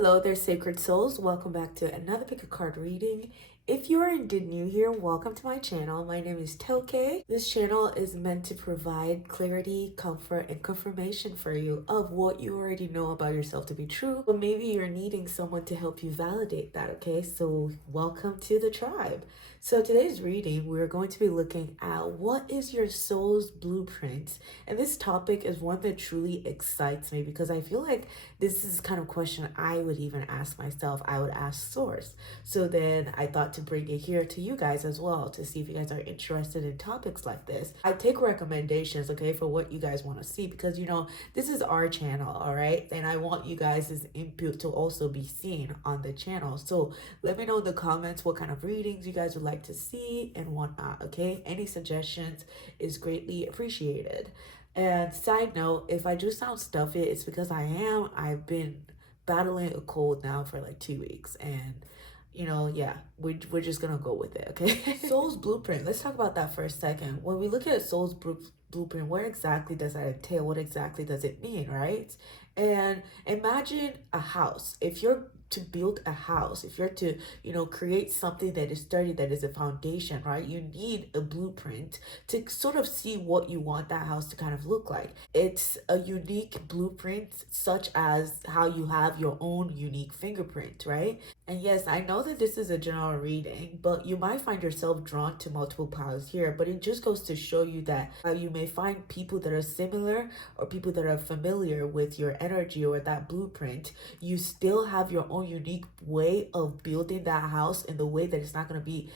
Hello there, sacred souls. Welcome back to another pick a card reading. If you are indeed new here, welcome to my channel. My name is Toké. This channel is meant to provide clarity, comfort, and confirmation for you of what you already know about yourself to be true, but maybe you're needing someone to help you validate that, okay? So welcome to the tribe. So today's reading, we're going to be looking at what is your soul's blueprint. And this topic is one that truly excites me because I feel like this is the kind of question I would even ask myself. I would ask Source. So then I thought to bring it here to you guys as well to see if you guys are interested in topics like this. I take recommendations, okay, for what you guys want to see because, you know, this is our channel, all right? And I want you guys' input to also be seen on the channel. So let me know in the comments what kind of readings you guys would like to see and whatnot, okay? Any suggestions is greatly appreciated. And side note, if I do sound stuffy, it's because I've been battling a cold now for like 2 weeks. And, you know, yeah, we're just going to go with it, okay? Soul's blueprint. Let's talk about that for a second. When we look at Soul's blueprint, what exactly does that entail? What exactly does it mean, right? And imagine a house. If you're to build a house, if you're to, you know, create something that is sturdy, that is a foundation, right? You need a blueprint to sort of see what you want that house to kind of look like. It's a unique blueprint, such as how you have your own unique fingerprint, right? And yes, I know that this is a general reading, but you might find yourself drawn to multiple piles here, but it just goes to show you that you may find people that are similar or people that are familiar with your energy or that blueprint. You still have your own unique way of building that house in the way that it's not going to be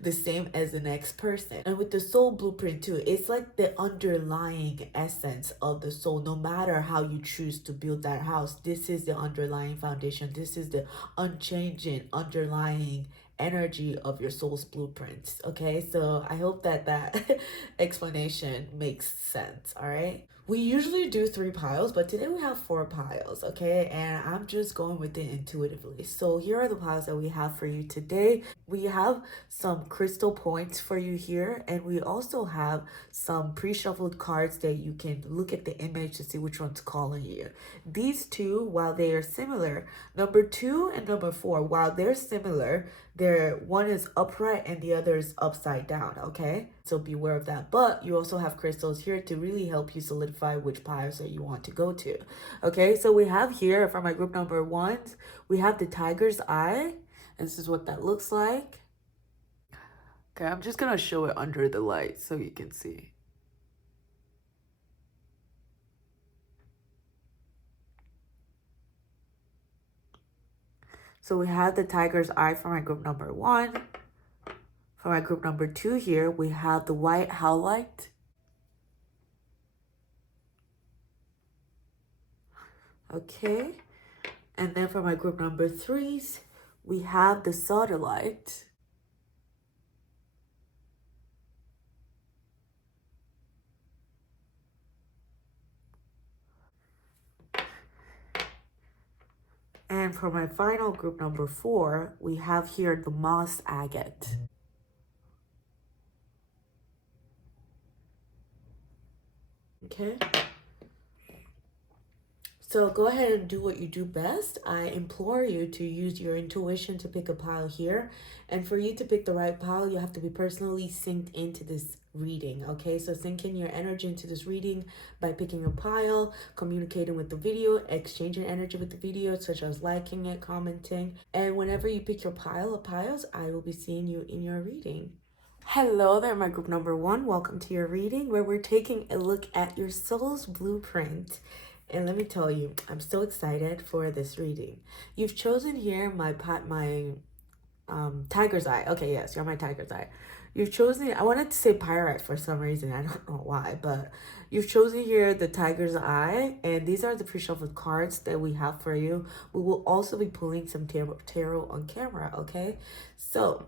the same as the next person. And with the soul blueprint too, it's like the underlying essence of the soul. No matter how you choose to build that house, this is the underlying foundation. This is the unchanging underlying energy of your soul's blueprints. Okay, so I hope that that explanation makes sense. All right, we usually do 3 piles, but today we have 4 piles, okay? And I'm just going with it intuitively. So here are the piles that we have for you today. We have some crystal points for you here, and we also have some pre-shuffled cards that you can look at the image to see which one's calling you. These two, while they are similar, number 2 and number 4, while they're similar, one is upright and the other is upside down, okay? So beware of that. But you also have crystals here to really help you solidify which piles that you want to go to. Okay, so we have here for my group number 1, we have the tiger's eye. And this is what that looks like. Okay, I'm just gonna show it under the light so you can see. So we have the tiger's eye for my group number 1. For my group number 2 here, we have the white howlite. Okay. And then for my group number 3s, we have the sodalite. And for my final group number 4, we have here the moss agate. Okay. So go ahead and do what you do best. I implore you to use your intuition to pick a pile here. And for you to pick the right pile, you have to be personally synced into this reading, okay? So sync in your energy into this reading by picking a pile, communicating with the video, exchanging energy with the video, such as liking it, commenting. And whenever you pick your pile of piles, I will be seeing you in your reading. Hello there, my group number 1. Welcome to your reading where we're taking a look at your soul's blueprint. And let me tell you, I'm so excited for this reading. You've chosen here my tiger's eye. Okay, yes, you're my tiger's eye. You've chosen, I wanted to say pyrite for some reason. I don't know why, but you've chosen here the tiger's eye. And these are the pre-shuffled cards that we have for you. We will also be pulling some tarot on camera, okay? So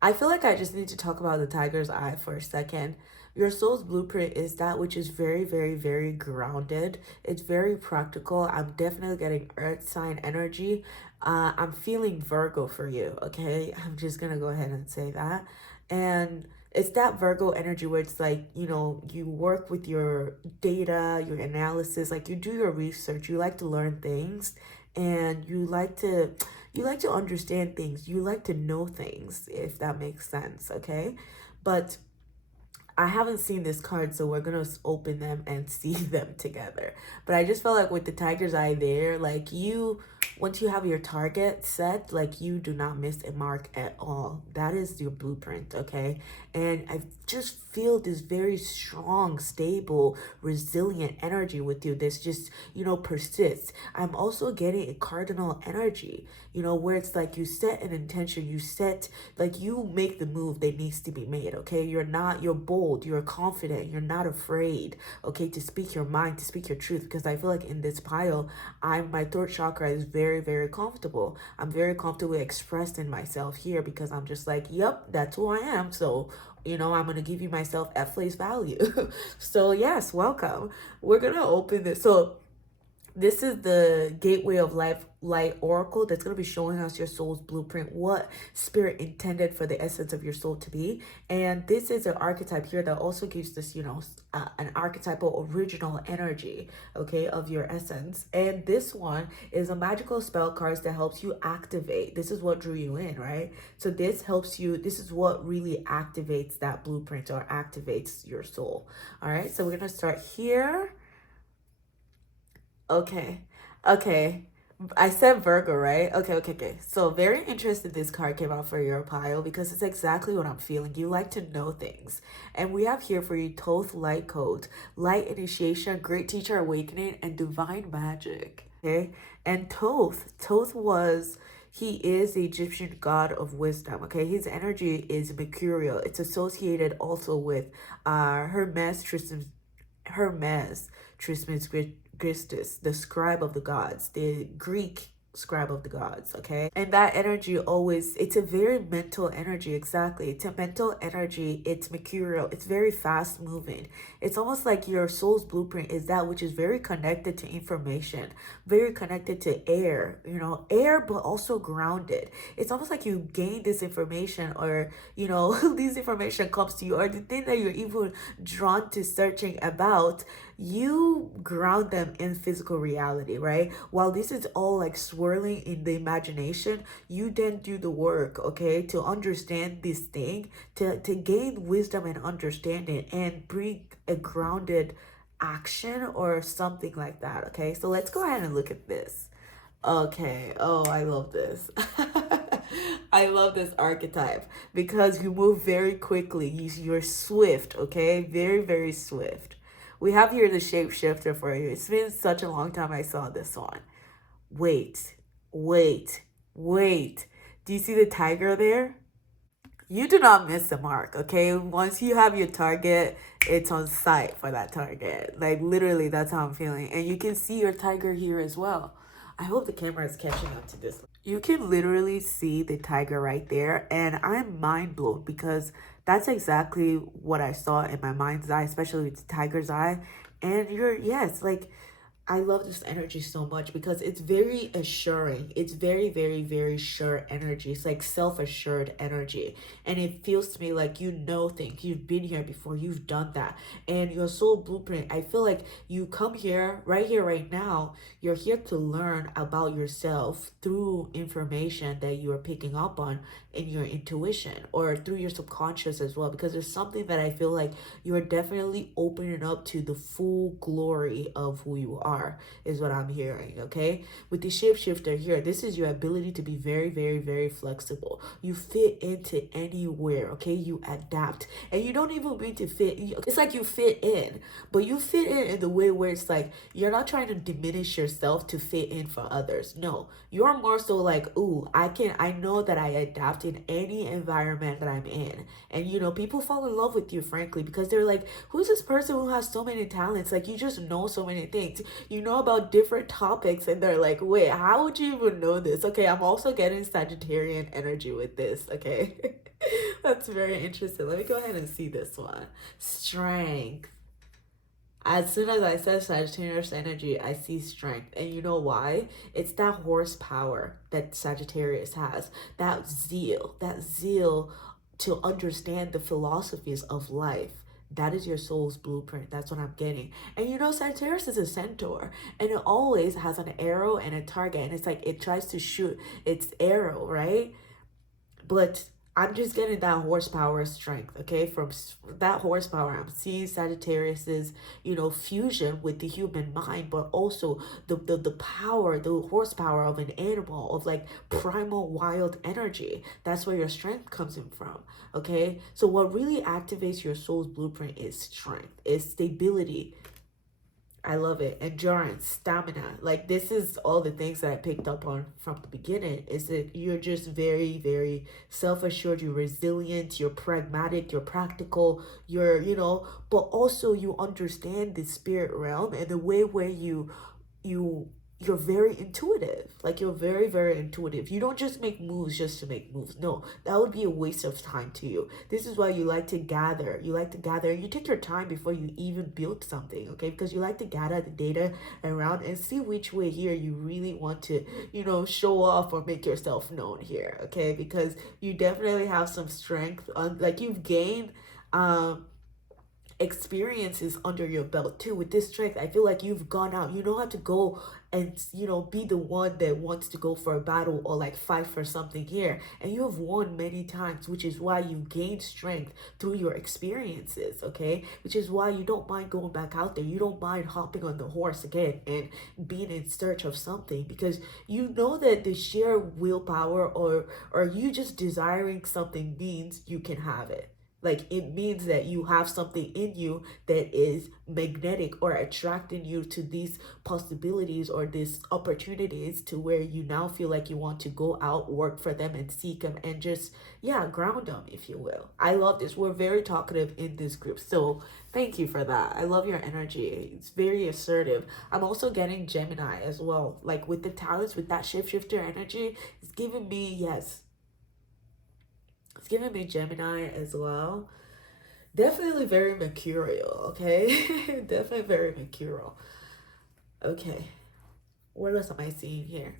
I feel like I just need to talk about the tiger's eye for a second. Your soul's blueprint is that which is very, very, very grounded. It's very practical. I'm definitely getting earth sign energy. I'm feeling Virgo for you, okay? I'm just going to go ahead and say that. And it's that Virgo energy where it's like, you know, you work with your data, your analysis, like you do your research, you like to learn things. and you like to understand things. You like to know things, if that makes sense, okay? But I haven't seen this card, so we're gonna open them and see them together. But I just felt like with the tiger's eye there, like once you have your target set, like you do not miss a mark at all. That is your blueprint, okay? And I just feel this very strong, stable, resilient energy with you. This just, persists. I'm also getting a cardinal energy, where it's like you set an intention, like you make the move that needs to be made, okay? You're bold, you're confident, you're not afraid, okay, to speak your mind, to speak your truth. Because I feel like in this pile, my throat chakra is very, very comfortable. I'm very comfortable expressing myself here because I'm just like, yep, that's who I am. So, I'm going to give you myself at face value. So, yes, welcome. We're going to open this. So, this is the Gateway of Life Light Oracle that's going to be showing us your soul's blueprint, what spirit intended for the essence of your soul to be. And this is an archetype here that also gives this, an archetypal original energy, okay, of your essence. And this one is a magical spell cards that helps you activate. This is what drew you in, right? So this helps you, this is what really activates that blueprint or activates your soul. All right, so we're going to start here. Okay. Okay. I said Virgo, right? Okay. So very interested this card came out for your pile because it's exactly what I'm feeling. You like to know things. And we have here for you Thoth Light Code, Light Initiation, Great Teacher Awakening, and Divine Magic. Okay? And he is the Egyptian god of wisdom, okay? His energy is mercurial. It's associated also with Hermes Trismegistus, the scribe of the gods, the Greek scribe of the gods, okay? And that energy always, it's a very mental energy, exactly. It's a mental energy, it's mercurial, it's very fast moving. It's almost like your soul's blueprint is that which is very connected to information, very connected to air, air, but also grounded. It's almost like you gain this information or, this information comes to you, or the thing that you're even drawn to searching about, you ground them in physical reality, right? While this is all like swirling in the imagination, you then do the work, okay, to understand this thing, to gain wisdom and understanding and bring a grounded action or something like that, okay? So let's go ahead and look at this. Okay. Oh, I love this. I love this archetype because you move very quickly. You're swift, okay? Very, very swift. We have here the shapeshifter for you. It's been such a long time I saw this one. Wait, wait, wait. Do you see the tiger there? You do not miss the mark, okay? Once you have your target, it's on sight for that target. Like literally, that's how I'm feeling. And you can see your tiger here as well. I hope the camera is catching up to this. You can literally see the tiger right there. And I'm mind blown because that's exactly what I saw in my mind's eye, especially with the tiger's eye. And yes, like I love this energy so much because it's very assuring. It's very, very, very sure energy. It's like self-assured energy. And it feels to me like you know things. You've been here before. You've done that. And your soul blueprint, I feel like you come here, right now. You're here to learn about yourself through information that you are picking up on in your intuition or through your subconscious as well. Because there's something that I feel like you are definitely opening up to the full glory of who you are, is what I'm hearing, okay? With the shapeshifter here, this is your ability to be very, very, very flexible. You fit into anywhere, okay? You adapt. And you don't even mean to fit. It's like you fit in, but you fit in the way where it's like you're not trying to diminish yourself to fit in for others. No, you're more so like, ooh, I know that I adapt in any environment that I'm in. And people fall in love with you, frankly, because they're like, who's this person who has so many talents? Like, you just know so many things. You know about different topics, and they're like, wait, how would you even know this? Okay, I'm also getting Sagittarian energy with this, okay? That's very interesting. Let me go ahead and see this one. Strength. As soon as I said Sagittarius energy, I see strength. And you know why? It's that horsepower that Sagittarius has. That zeal to understand the philosophies of life. That is your soul's blueprint. That's what I'm getting. And you know, Sagittarius is a centaur, and it always has an arrow and a target, and it's like it tries to shoot its arrow, right? But I'm just getting that horsepower strength, okay? From that horsepower, I'm seeing Sagittarius's, you know, fusion with the human mind, but also the power, the horsepower of an animal, of like primal wild energy. That's where your strength comes in from, okay? So what really activates your soul's blueprint is strength, is stability. I love it. Endurance, stamina. Like, this is all the things that I picked up on from the beginning. Is that you're just very, very self-assured, you're resilient, you're pragmatic, you're practical, you're, you know, but also you understand the spirit realm and the way where you you're very intuitive. Like, you're very, very intuitive. You don't just make moves just to make moves. No, that would be a waste of time to you. This is why you like to gather. You like to gather. You take your time before you even build something, okay? Because you like to gather the data around and see which way here you really want to, you know, show off or make yourself known here, okay? Because you definitely have some strength. Like, you've gained experiences under your belt too. With this strength, I feel like you've gone out, you know how to go and, you know, be the one that wants to go for a battle or like fight for something here, and you have won many times, which is why you gain strength through your experiences, okay? Which is why you don't mind going back out there, you don't mind hopping on the horse again and being in search of something, because you know that the sheer willpower or you just desiring something means you can have it. Like, it means that you have something in you that is magnetic or attracting you to these possibilities or these opportunities, to where you now feel like you want to go out, work for them, and seek them, and just, yeah, ground them, if you will. I love this. We're very talkative in this group. So thank you for that. I love your energy. It's very assertive. I'm also getting Gemini as well. Like, with the talents, with that shapeshifter energy, it's giving me, yes, it's giving me Gemini as well. Definitely very mercurial, okay? Definitely very mercurial. Okay. What else am I seeing here?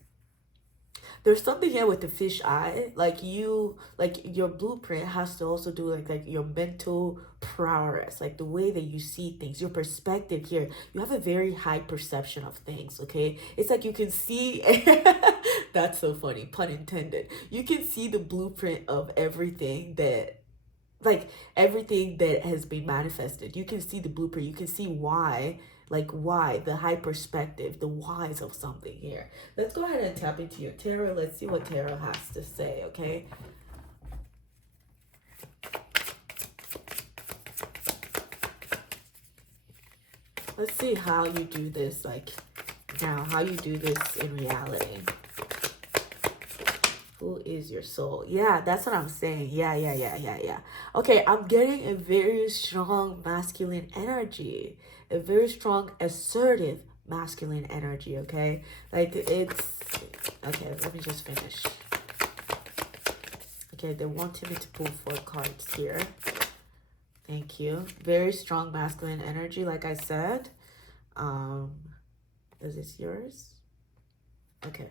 There's something here with the fish eye. Like, you, like, your blueprint has to also do like your mental prowess, like the way that you see things, your perspective here. You have a very high perception of things, okay? It's like you can see that's so funny, pun intended. You can see the blueprint of everything that, like, everything that has been manifested. You can see the blueprint. You can see why, like, why, the high perspective, the whys of something here. Let's go ahead and tap into your tarot. Let's see what tarot has to say, okay? Let's see how you do this, like, now, how you do this in reality. Who is your soul? Yeah, that's what I'm saying. Yeah. Okay, I'm getting a very strong masculine energy. A very strong, assertive masculine energy, okay? Like, it's... Okay, let me just finish. Okay, they wanted me to pull 4 cards here. Thank you. Very strong masculine energy, like I said. Is this yours? Okay.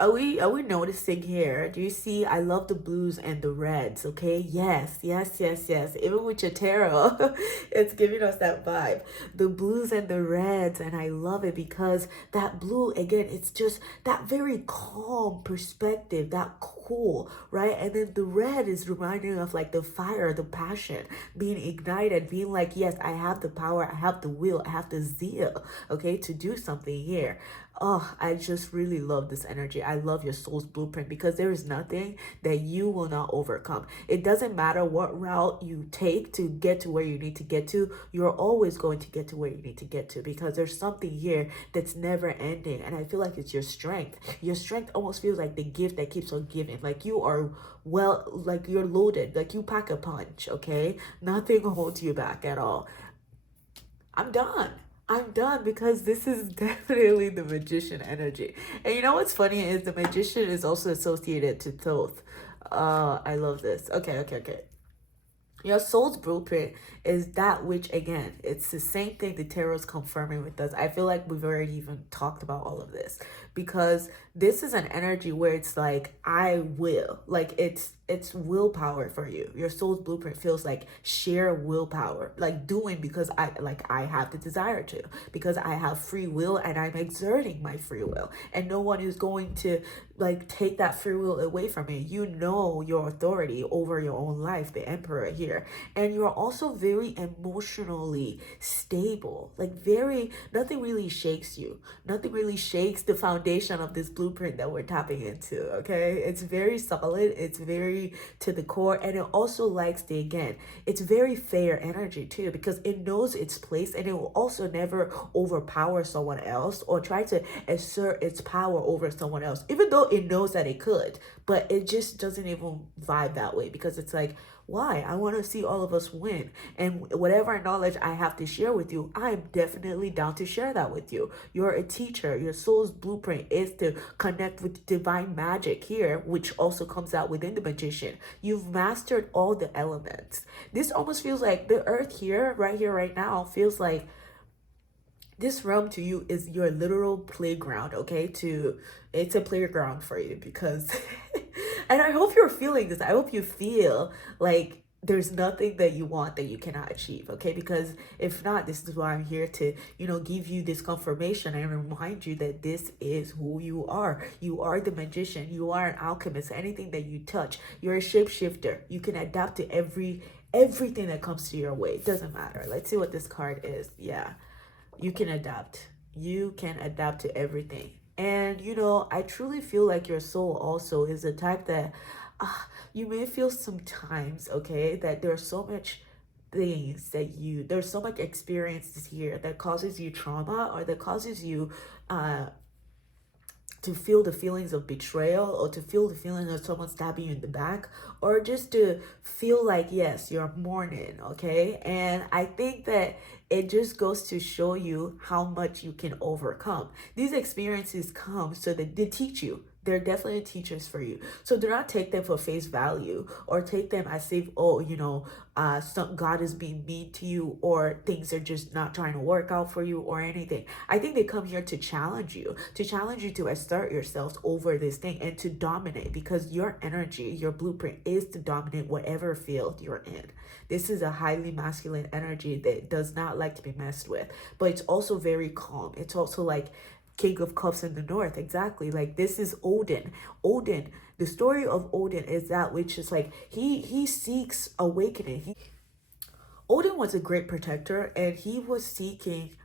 Are we noticing here? Do you see? I love the blues and the reds, okay? Yes. Even with your tarot, it's giving us that vibe. The blues and the reds, and I love it because that blue, again, it's just that very calm perspective, that cool, right? And then the red is reminding of like the fire, the passion, being ignited, being like, yes, I have the power, I have the will, I have the zeal, okay, to do something here. Oh, I just really love this energy. I love your soul's blueprint because there is nothing that you will not overcome. It doesn't matter what route you take to get to where you need to get to. You're always going to get to where you need to get to because there's something here that's never ending. And I feel like it's your strength. Your strength almost feels like the gift that keeps on giving. Like you are, well, like you're loaded. Like you pack a punch, okay? Nothing holds you back at all. I'm done because this is definitely the magician energy. And you know what's funny is the magician is also associated to Thoth. I love this. Okay. Your soul's blueprint is that which, again, it's the same thing the tarot's confirming with us. I feel like we've already even talked about all of this because this is an energy where it's like, I will. Like, it's it's willpower for you. Your soul's blueprint feels like sheer willpower, like doing because I have the desire to, because I have free will and I'm exerting my free will, and no one is going to like take that free will away from you. You know your authority over your own life, the emperor here. And you're also very emotionally stable, like very, nothing really shakes you. Nothing really shakes the foundation of this blueprint that we're tapping into. Okay, it's very solid, it's very to the core, and it also likes the, again, it's very fair energy too, because it knows its place, and it will also never overpower someone else or try to assert its power over someone else, even though it knows that it could. But it just doesn't even vibe that way, because it's like, why? I want to see all of us win. And whatever knowledge I have to share with you, I'm definitely down to share that with you. You're a teacher. Your soul's blueprint is to connect with divine magic here, which also comes out within the magician. You've mastered all the elements. This almost feels like the earth here, right now, feels like this realm to you is your literal playground, okay? It's a playground for you, because and I hope you're feeling this. I hope you feel like there's nothing that you want that you cannot achieve, okay? Because if not, this is why I'm here to, give you this confirmation and remind you that this is who you are. You are the magician. You are an alchemist. Anything that you touch, you're a shapeshifter. You can adapt to everything that comes to your way. It doesn't matter. Let's see what this card is. Yeah. You can adapt. You can adapt to everything. And I truly feel like your soul also is the type that you may feel sometimes, okay, that there's so much things that there's so much experiences here that causes you trauma, or that causes you to feel the feelings of betrayal, or to feel the feeling of someone stabbing you in the back, or just to feel like, yes, you're mourning, okay? And I think that it just goes to show you how much you can overcome. These experiences come so that they teach you. They're definitely teachers for you. So do not take them for face value, or take them as if, oh, God is being mean to you, or things are just not trying to work out for you, or anything. I think they come here to challenge you to assert yourselves over this thing and to dominate, because your energy, your blueprint is to dominate whatever field you're in. This is a highly masculine energy that does not like to be messed with, but it's also very calm. It's also like King of Cups in the North. Exactly. Like, this is Odin. The story of Odin is that which is like, he seeks awakening. Odin was a great protector, and he was seeking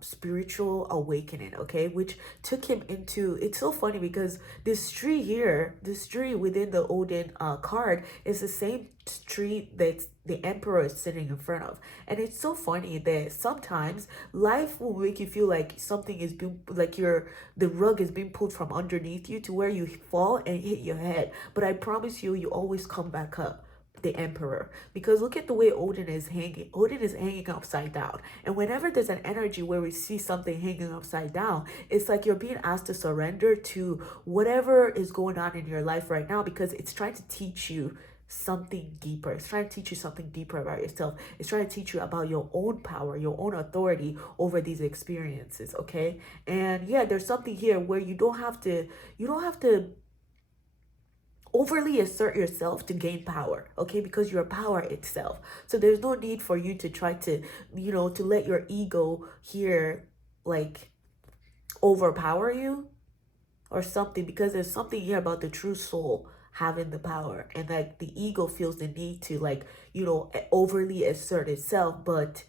spiritual awakening, okay, which took him into, it's so funny because this tree here, this tree within the Odin card, is the same tree that the emperor is sitting in front of. And it's so funny that sometimes life will make you feel like something is being, like the rug is being pulled from underneath you to where you fall and hit your head, but I promise you, you always come back up, the emperor. Because look at the way Odin is hanging. Odin is hanging upside down, and whenever there's an energy where we see something hanging upside down, it's like you're being asked to surrender to whatever is going on in your life right now, because it's trying to teach you something deeper. It's trying to teach you something deeper about yourself. It's trying to teach you about your own power, your own authority over these experiences, okay? And yeah, there's something here where you don't have to overly assert yourself to gain power, okay? Because you're power itself. So there's no need for you to try to, to let your ego here like overpower you or something, because there's something here about the true soul having the power, and like the ego feels the need to like, overly assert itself, but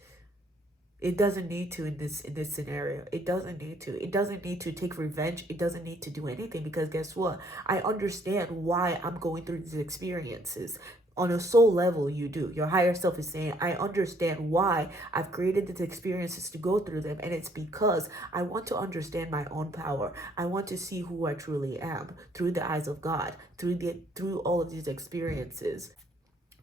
it doesn't need to in this scenario. It doesn't need to. It doesn't need to take revenge. It doesn't need to do anything, because guess what? I understand why I'm going through these experiences. On a soul level, you do. Your higher self is saying, I understand why I've created these experiences to go through them, and it's because I want to understand my own power. I want to see who I truly am through the eyes of God, through all of these experiences.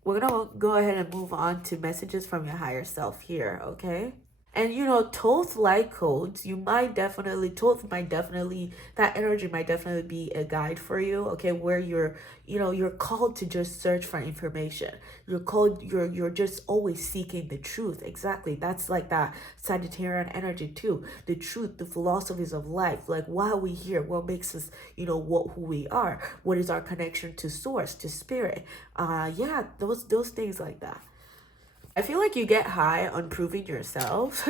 We're gonna go ahead and move on to messages from your higher self here, okay? And you know, Thoth light codes, Thoth might definitely, that energy might definitely be a guide for you, okay, where you're called to just search for information. You're just always seeking the truth. Exactly. That's like that Sagittarian energy too. The truth, the philosophies of life, like why are we here? What makes us, who we are? What is our connection to source, to spirit? Yeah, those things like that. I feel like you get high on proving yourself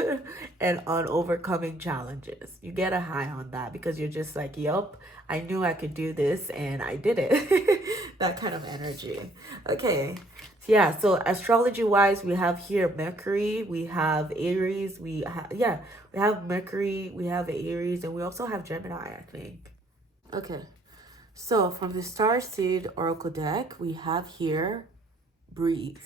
and on overcoming challenges. You get a high on that because you're just like, yup, I knew I could do this and I did it. That kind of energy. Okay. Yeah, so astrology wise, we have here Mercury, we have Aries, we have Mercury, we have Aries, and we also have Gemini, I think. Okay. So from the Star Seed Oracle deck, we have here Breathe.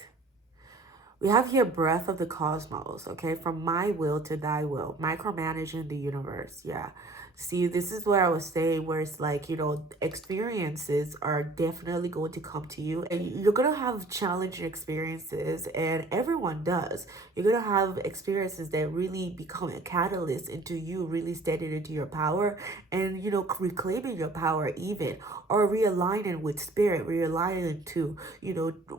We have here breath of the cosmos, okay? From my will to thy will, micromanaging the universe. Yeah. See, this is where I was saying where it's like, experiences are definitely going to come to you and you're going to have challenging experiences, and everyone does. You're going to have experiences that really become a catalyst into you really stepping into your power and, reclaiming your power even, or realigning with spirit, realigning to,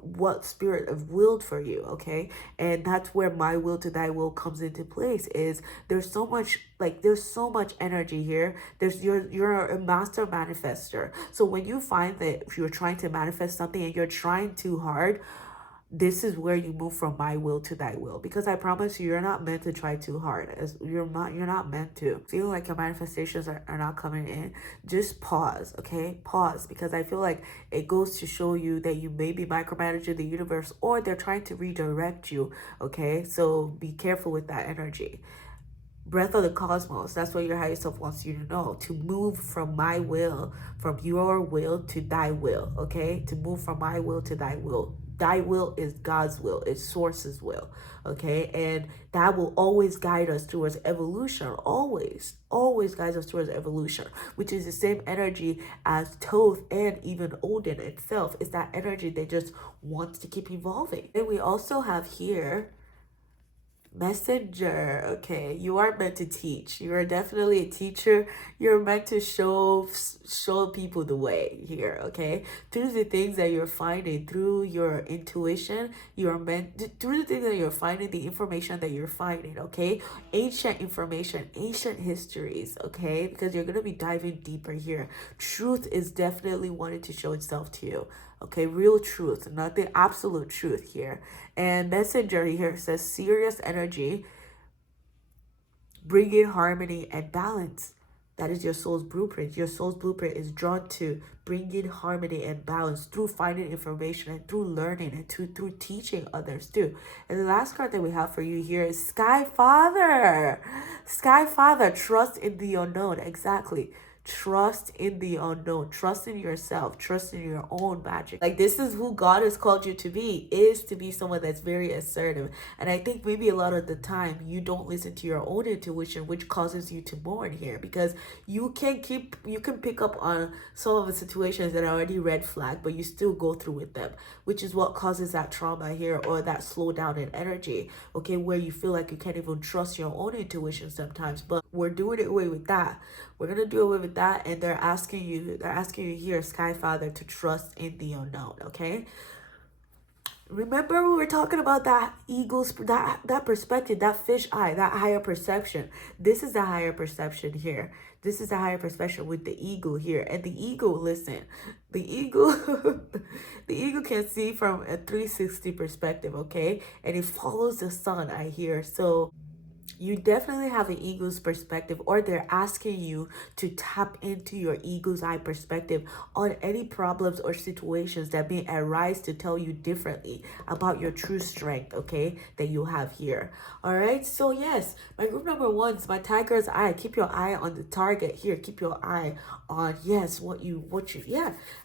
what spirit have willed for you, okay? And that's where my will to thy will comes into place. Is there's so much energy here. You're a master manifester. So when you find that if you're trying to manifest something and you're trying too hard, this is where you move from my will to thy will, because I promise you, you're not meant to try too hard. As you're not meant to feel like your manifestations are not coming in. Just pause, okay? Pause, because I feel like it goes to show you that you may be micromanaging the universe, or they're trying to redirect you, okay? So be careful with that energy. Breath of the cosmos, that's what your higher self wants you to know, to move from my will, from your will to thy will, okay? To move from my will to thy will. Thy will is God's will, it's source's will, okay? And that will always guide us towards evolution, always guides us towards evolution, which is the same energy as Thoth and even Odin itself. It's that energy that just wants to keep evolving. And we also have here Messenger. Okay, you are meant to teach. You are definitely a teacher. You're meant to show people the way here, okay? Through the things that you're finding, through your intuition, you're meant through the things that you're finding, the information that you're finding, okay? Ancient information, ancient histories, okay? Because you're gonna be diving deeper here. Truth is definitely wanting to show itself to you. Okay, real truth, not the absolute truth here. And messenger here says serious energy, bring in harmony and balance. That is your soul's blueprint. Your soul's blueprint is drawn to bring in harmony and balance through finding information and through learning and through teaching others too. And the last card that we have for you here is Sky Father. Sky Father, trust in the unknown. Exactly. Trust in the unknown. Trust in yourself. Trust in your own magic. Like, this is who God has called you to be, is to be someone that's very assertive. And I think maybe a lot of the time you don't listen to your own intuition, which causes you to mourn here, because you can pick up on some of the situations that are already red flag, but you still go through with them, which is what causes that trauma here, or that slowdown in energy, okay, where you feel like you can't even trust your own intuition sometimes. But we're doing it away with that. We're gonna do away with that, and they're asking you here, Sky Father, to trust in the unknown, okay? Remember, we were talking about that eagle's that perspective, that fish eye, that higher perception. This is the higher perception here. This is the higher perception with the eagle here. And the eagle, listen, the eagle the eagle can see from a 360 perspective, okay? And it follows the sun, I hear. So you definitely have an eagle's perspective, or they're asking you to tap into your eagle's eye perspective on any problems or situations that may arise, to tell you differently about your true strength, okay, that you have here. All right, so yes, my group number one is my tiger's eye. Keep your eye on the target here. Keep your eye on, yes,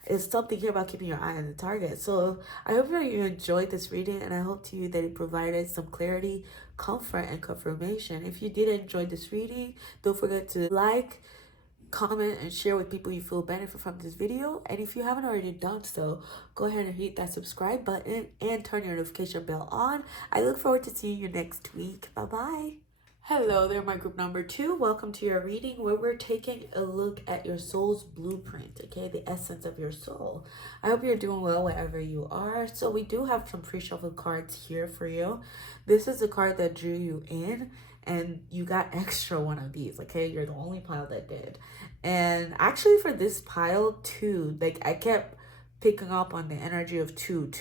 it's something here about keeping your eye on the target. So I hope that you enjoyed this reading, and I hope to you that it provided some clarity, comfort, and confirmation. If you did enjoy this reading, don't forget to like, comment, and share with people you feel benefit from this video. And if you haven't already done so, go ahead and hit that subscribe button and turn your notification bell on. I look forward to seeing you next week. Bye bye. Hello there, my group number 2. Welcome to your reading where we're taking a look at your soul's blueprint, okay? The essence of your soul. I hope you're doing well wherever you are. So we do have some pre-shuffled cards here for you. This is the card that drew you in, and you got extra one of these, okay? You're the only pile that did. And actually for this pile too, like I kept picking up on the energy of 2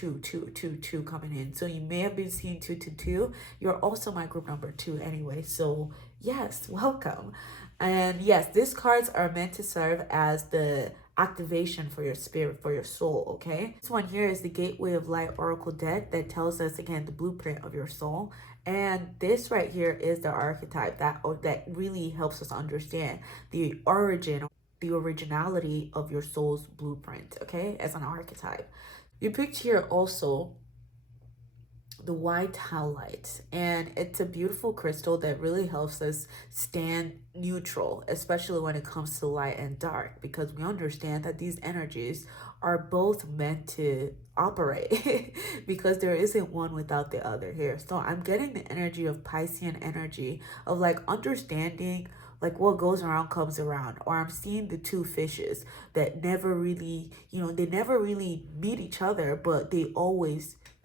coming in. So you may have been seeing 2 You're also my group number 2 anyway. So yes, welcome. And yes, these cards are meant to serve as the activation for your spirit, for your soul, okay? This one here is the Gateway of Light Oracle deck that tells us again the blueprint of your soul. And this right here is the archetype that really helps us understand the origin, the originality of your soul's blueprint, okay, as an archetype. You picked here also the white halite, and it's a beautiful crystal that really helps us stand neutral, especially when it comes to light and dark, because we understand that these energies are both meant to operate because there isn't one without the other here. So I'm getting the energy of Piscean energy of like understanding like what goes around comes around, or I'm seeing the two fishes that never really, they never really meet each other, but they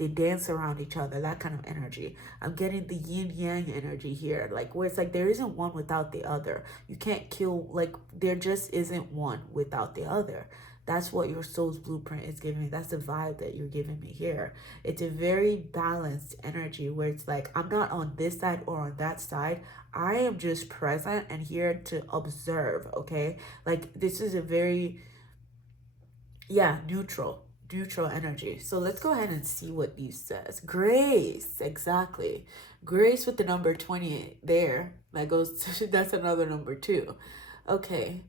dance around each other, that kind of energy. I'm getting the yin yang energy here, like where it's like there isn't one without the other. You can't kill, like there just isn't one without the other. That's what your soul's blueprint is giving me. That's the vibe that you're giving me here. It's a very balanced energy where it's like I'm not on this side or on that side. I am just present and here to observe, okay? Like this is a very, neutral energy. So let's go ahead and see what these says. Grace, exactly. Grace with the number 28 there. That goes to, that's another number 2. Okay.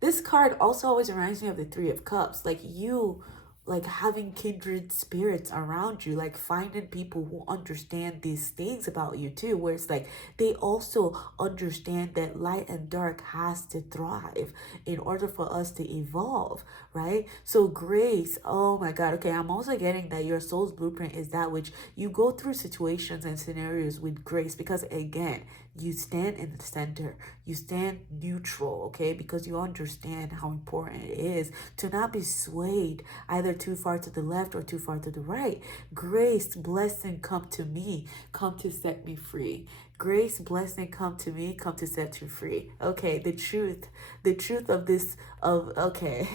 This card also always reminds me of the 3 of Cups. Like you, like having kindred spirits around you, like finding people who understand these things about you too, where it's like they also understand that light and dark has to thrive in order for us to evolve, right? So grace, oh my God. Okay, I'm also getting that your soul's blueprint is that which you go through situations and scenarios with grace, because again, you stand in the center, you stand neutral, okay, because you understand how important it is to not be swayed either too far to the left or too far to the right. Grace, blessing, come to me, come to set me free. Grace, blessing, come to me, come to set you free. Okay, the truth of this, okay,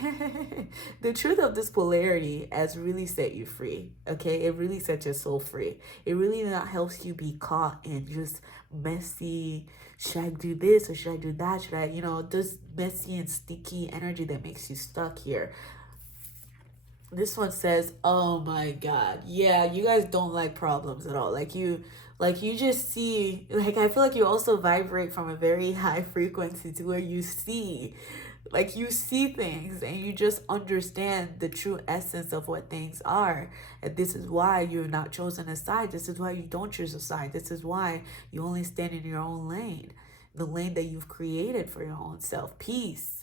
the truth of this polarity has really set you free, okay? It really sets your soul free. It really not helps you be caught in just messy, should I do this or should I do that? Should I, this messy and sticky energy that makes you stuck here. This one says, oh my God. Yeah, you guys don't like problems at all. Like you just see, like I feel like you also vibrate from a very high frequency to where you see things and you just understand the true essence of what things are. And this is why you're not chosen a side. This is why you don't choose a side. This is why you only stand in your own lane, the lane that you've created for your own self. Peace.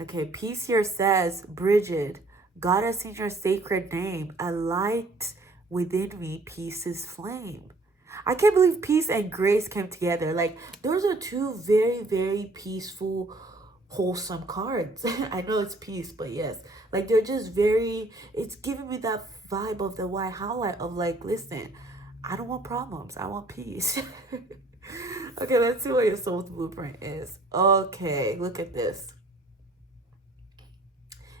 Okay, peace here says, Bridget, goddess in your sacred name, a light within me, peace is flame. I can't believe peace and grace came together. Like, those are two very, very peaceful, wholesome cards. I know it's peace, but yes. Like, they're just very, it's giving me that vibe of the white highlight of like, listen, I don't want problems. I want peace. Okay, let's see what your soul's blueprint is. Okay, look at this.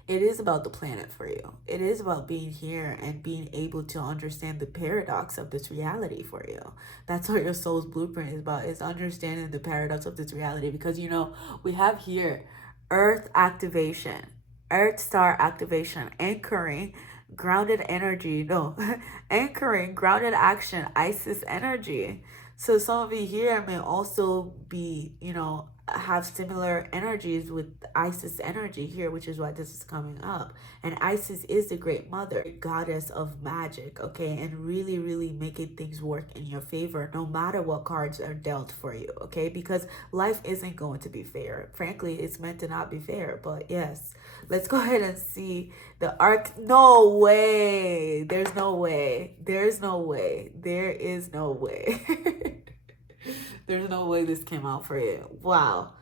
It is about the planet for you. It is about being here and being able to understand the paradox of this reality for you. That's what your soul's blueprint is about, is understanding the paradox of this reality. Because, we have here Earth activation, Earth star activation, anchoring, grounded energy. No, anchoring, grounded action, Isis energy. So some of you here may also be, have similar energies with Isis energy here, which is why this is coming up. And Isis is the great mother, goddess of magic, okay? And really, really making things work in your favor, no matter what cards are dealt for you, okay? Because life isn't going to be fair. Frankly, it's meant to not be fair, but yes. Let's go ahead and see the arc. No way. There's no way. There's no way. There is no way. There's no way this came out for you. Wow.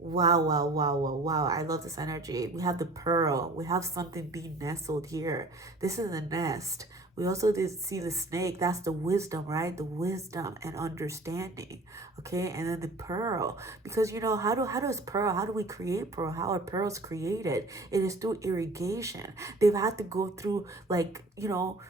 Wow, wow, wow, wow, wow. I love this energy. We have the pearl. We have something being nestled here. This is the nest. We also did see the snake. That's the wisdom, right? The wisdom and understanding. Okay, and then the pearl. Because you know, how do we create pearl? How are pearls created? It is through irrigation. They've had to go through like, you know,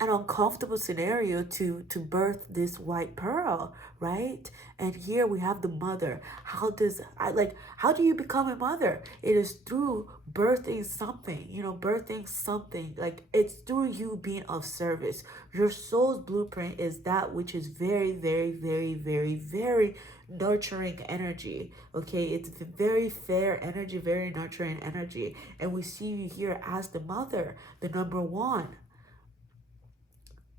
an uncomfortable scenario to birth this white pearl, right? And here we have the mother. How do you become a mother? It is through birthing something, you know, birthing something. Like it's through you being of service. Your soul's blueprint is that which is very, very, very, very, very nurturing energy. Okay, it's very fair energy, very nurturing energy. And we see you here as the mother, the number one.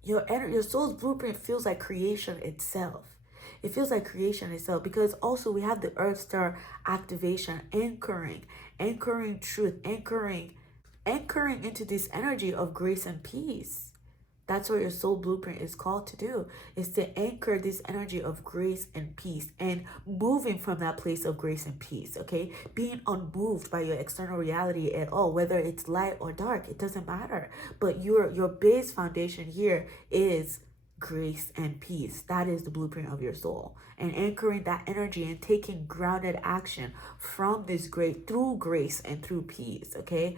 Your soul's blueprint feels like creation itself. It feels like creation itself because also we have the earth star activation, anchoring truth, anchoring into this energy of grace and peace. That's what your soul blueprint is called to do, is to anchor this energy of grace and peace and moving from that place of grace and peace, okay? Being unmoved by your external reality at all, whether it's light or dark, it doesn't matter. But your base foundation here is grace and peace. That is the blueprint of your soul. And anchoring that energy and taking grounded action from this great through grace and through peace, okay?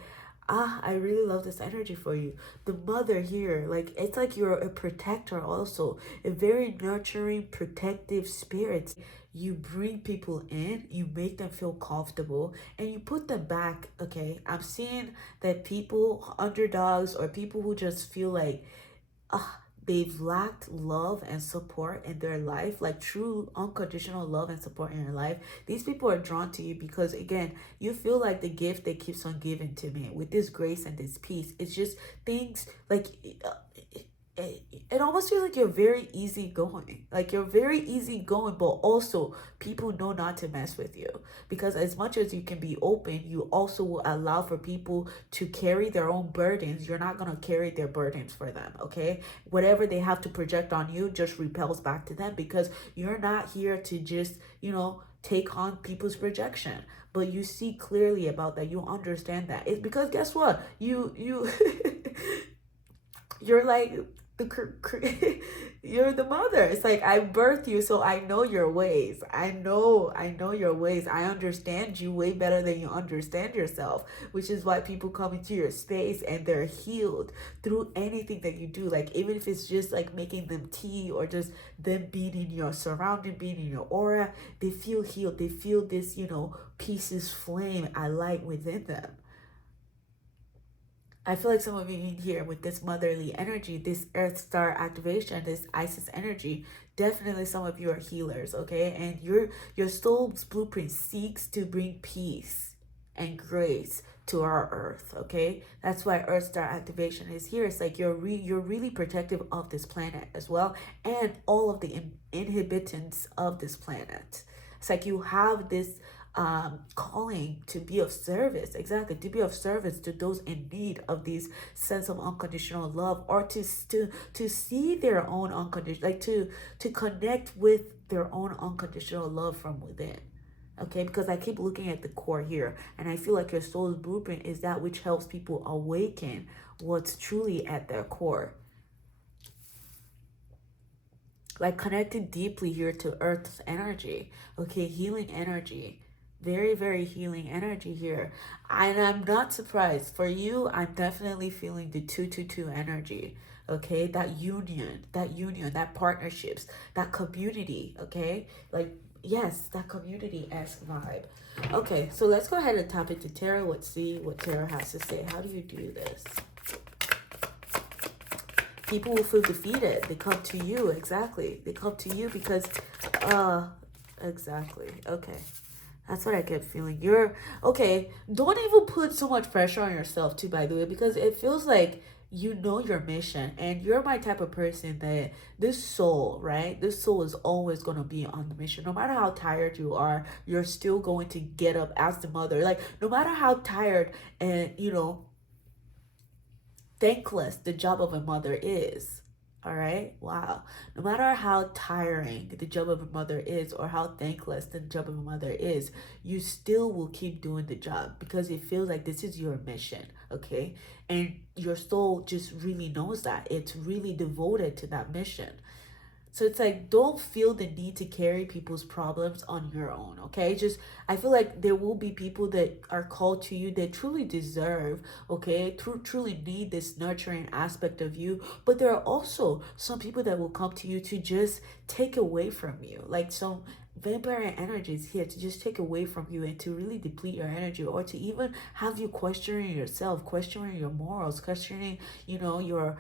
I really love this energy for you. The mother here, like it's like you're a protector also, a very nurturing, protective spirit. You bring people in, you make them feel comfortable, and you put them back. Okay, I'm seeing that people, underdogs, or people who just feel like they've lacked love and support in their life, like true unconditional love and support in your life. These people are drawn to you because, again, you feel like the gift that keeps on giving to me with this grace and this peace. It's just things like it almost feels like you're very easygoing. Like you're very easygoing, but also people know not to mess with you. Because as much as you can be open, you also will allow for people to carry their own burdens. You're not going to carry their burdens for them, okay? Whatever they have to project on you just repels back to them because you're not here to just, you know, take on people's projection. But you see clearly about that. You understand that. It's because guess what? You you're like you're the mother. It's like I birthed you, so I know your ways. I know your ways. I understand you way better than you understand yourself, which is why people come into your space and they're healed through anything that you do. Like even if it's just like making them tea or just them being in your surrounding, being in your aura, they feel healed. They feel this, you know, peace's flame I light within them. I feel like some of you in here with this motherly energy, this earth star activation, this Isis energy, definitely some of you are healers, okay? And your soul's blueprint seeks to bring peace and grace to our earth, okay? That's why earth star activation is here. It's like you're really protective of this planet as well and all of the inhabitants of this planet. It's like you have this calling to be of service, exactly, to be of service to those in need of these sense of unconditional love, or to see their own unconditional, like to connect with their own unconditional love from within. Okay, because I keep looking at the core here, and I feel like your soul's blueprint is that which helps people awaken what's truly at their core, like connected deeply here to earth's energy. Okay, healing energy, very, very healing energy here. And I'm not surprised for you. I'm definitely feeling the 222 energy. Okay, that partnerships, that community. Okay, like yes, that community-esque vibe. Okay, so let's go ahead and tap into tarot. Let's see what tarot has to say. How do you do this? People will feel defeated. They come to you. Exactly, they come to you because exactly. Okay, that's what I kept feeling. You're okay. Don't even put so much pressure on yourself too, by the way, because it feels like you know your mission, and you're my type of person that this soul, right? This soul is always going to be on the mission. No matter how tired you are, you're still going to get up as the mother. Like no matter how tired and, you know, thankless the job of a mother is. All right. Wow. No matter how tiring the job of a mother is or how thankless the job of a mother is, you still will keep doing the job because it feels like this is your mission. Okay. And your soul just really knows that. It's really devoted to that mission. So it's like, don't feel the need to carry people's problems on your own, okay? Just, I feel like there will be people that are called to you that truly deserve, okay, truly need this nurturing aspect of you. But there are also some people that will come to you to just take away from you. Like some vampire energy is here to just take away from you and to really deplete your energy, or to even have you questioning yourself, questioning your morals, questioning, your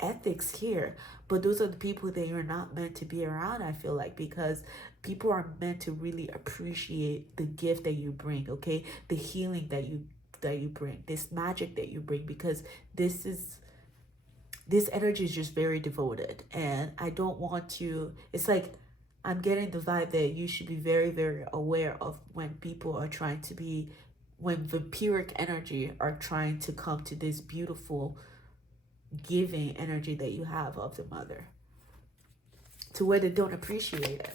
ethics here. But those are the people that you're not meant to be around, I feel like, because people are meant to really appreciate the gift that you bring, okay? The healing that you bring, this magic that you bring, because this energy is just very devoted. And I don't want to, it's like I'm getting the vibe that you should be very, very aware of when people are trying to be, when vampiric energy are trying to come to this beautiful giving energy that you have of the mother, to where they don't appreciate it.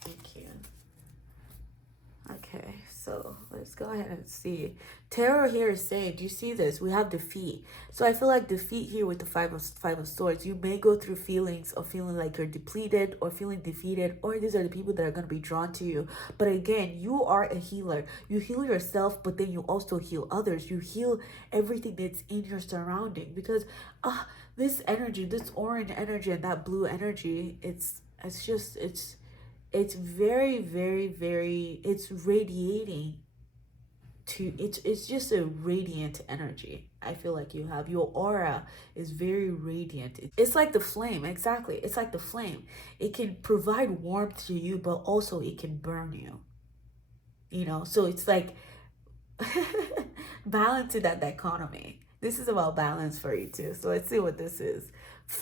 Thank you. Okay, so let's go ahead and see. Tarot here is saying, do you see this? We have defeat. So I feel like defeat here with the five of swords. You may go through feelings of feeling like you're depleted or feeling defeated, or these are the people that are going to be drawn to you. But again, you are a healer. You heal yourself, but then you also heal others. You heal everything that's in your surrounding, because this energy, this orange energy and that blue energy, it's very, very, very, it's radiating to, it's just a radiant energy. I feel like you have, your aura is very radiant. It's like the flame. Exactly, it's like the flame. It can provide warmth to you, but also it can burn you, so it's like balance to that dichotomy. This is about balance for you too. So let's see what this is.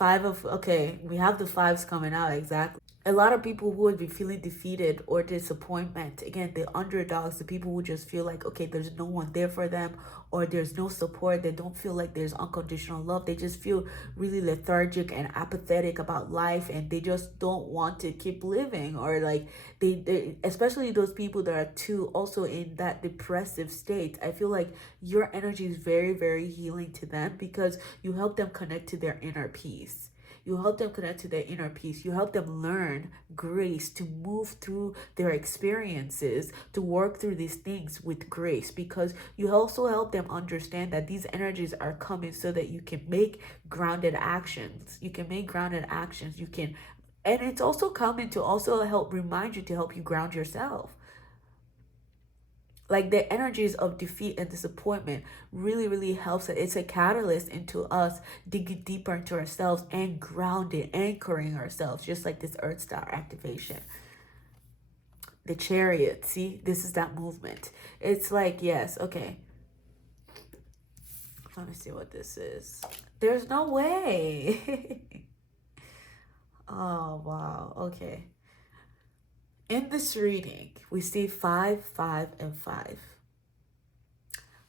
Okay, we have the fives coming out. Exactly. A lot of people who would be feeling defeated or disappointment, again, the underdogs, the people who just feel like, okay, there's no one there for them, or there's no support, they don't feel like there's unconditional love, they just feel really lethargic and apathetic about life, and they just don't want to keep living, or like they especially those people that are too also in that depressive state. I feel like your energy is very, very healing to them, because you help them connect to their inner peace. You help them connect to their inner peace. You help them learn grace to move through their experiences, to work through these things with grace, because you also help them understand that these energies are coming so that you can make grounded actions. You can make grounded actions. And it's also coming to also help remind you, to help you ground yourself. Like the energies of defeat and disappointment really, really helps it. It's a catalyst into us digging deeper into ourselves and grounded, anchoring ourselves, just like this Earth Star activation. The Chariot, see, this is that movement. It's like, yes, okay. Let me see what this is. There's no way. Oh, wow, okay. In this reading, we see 5, 5, and 5.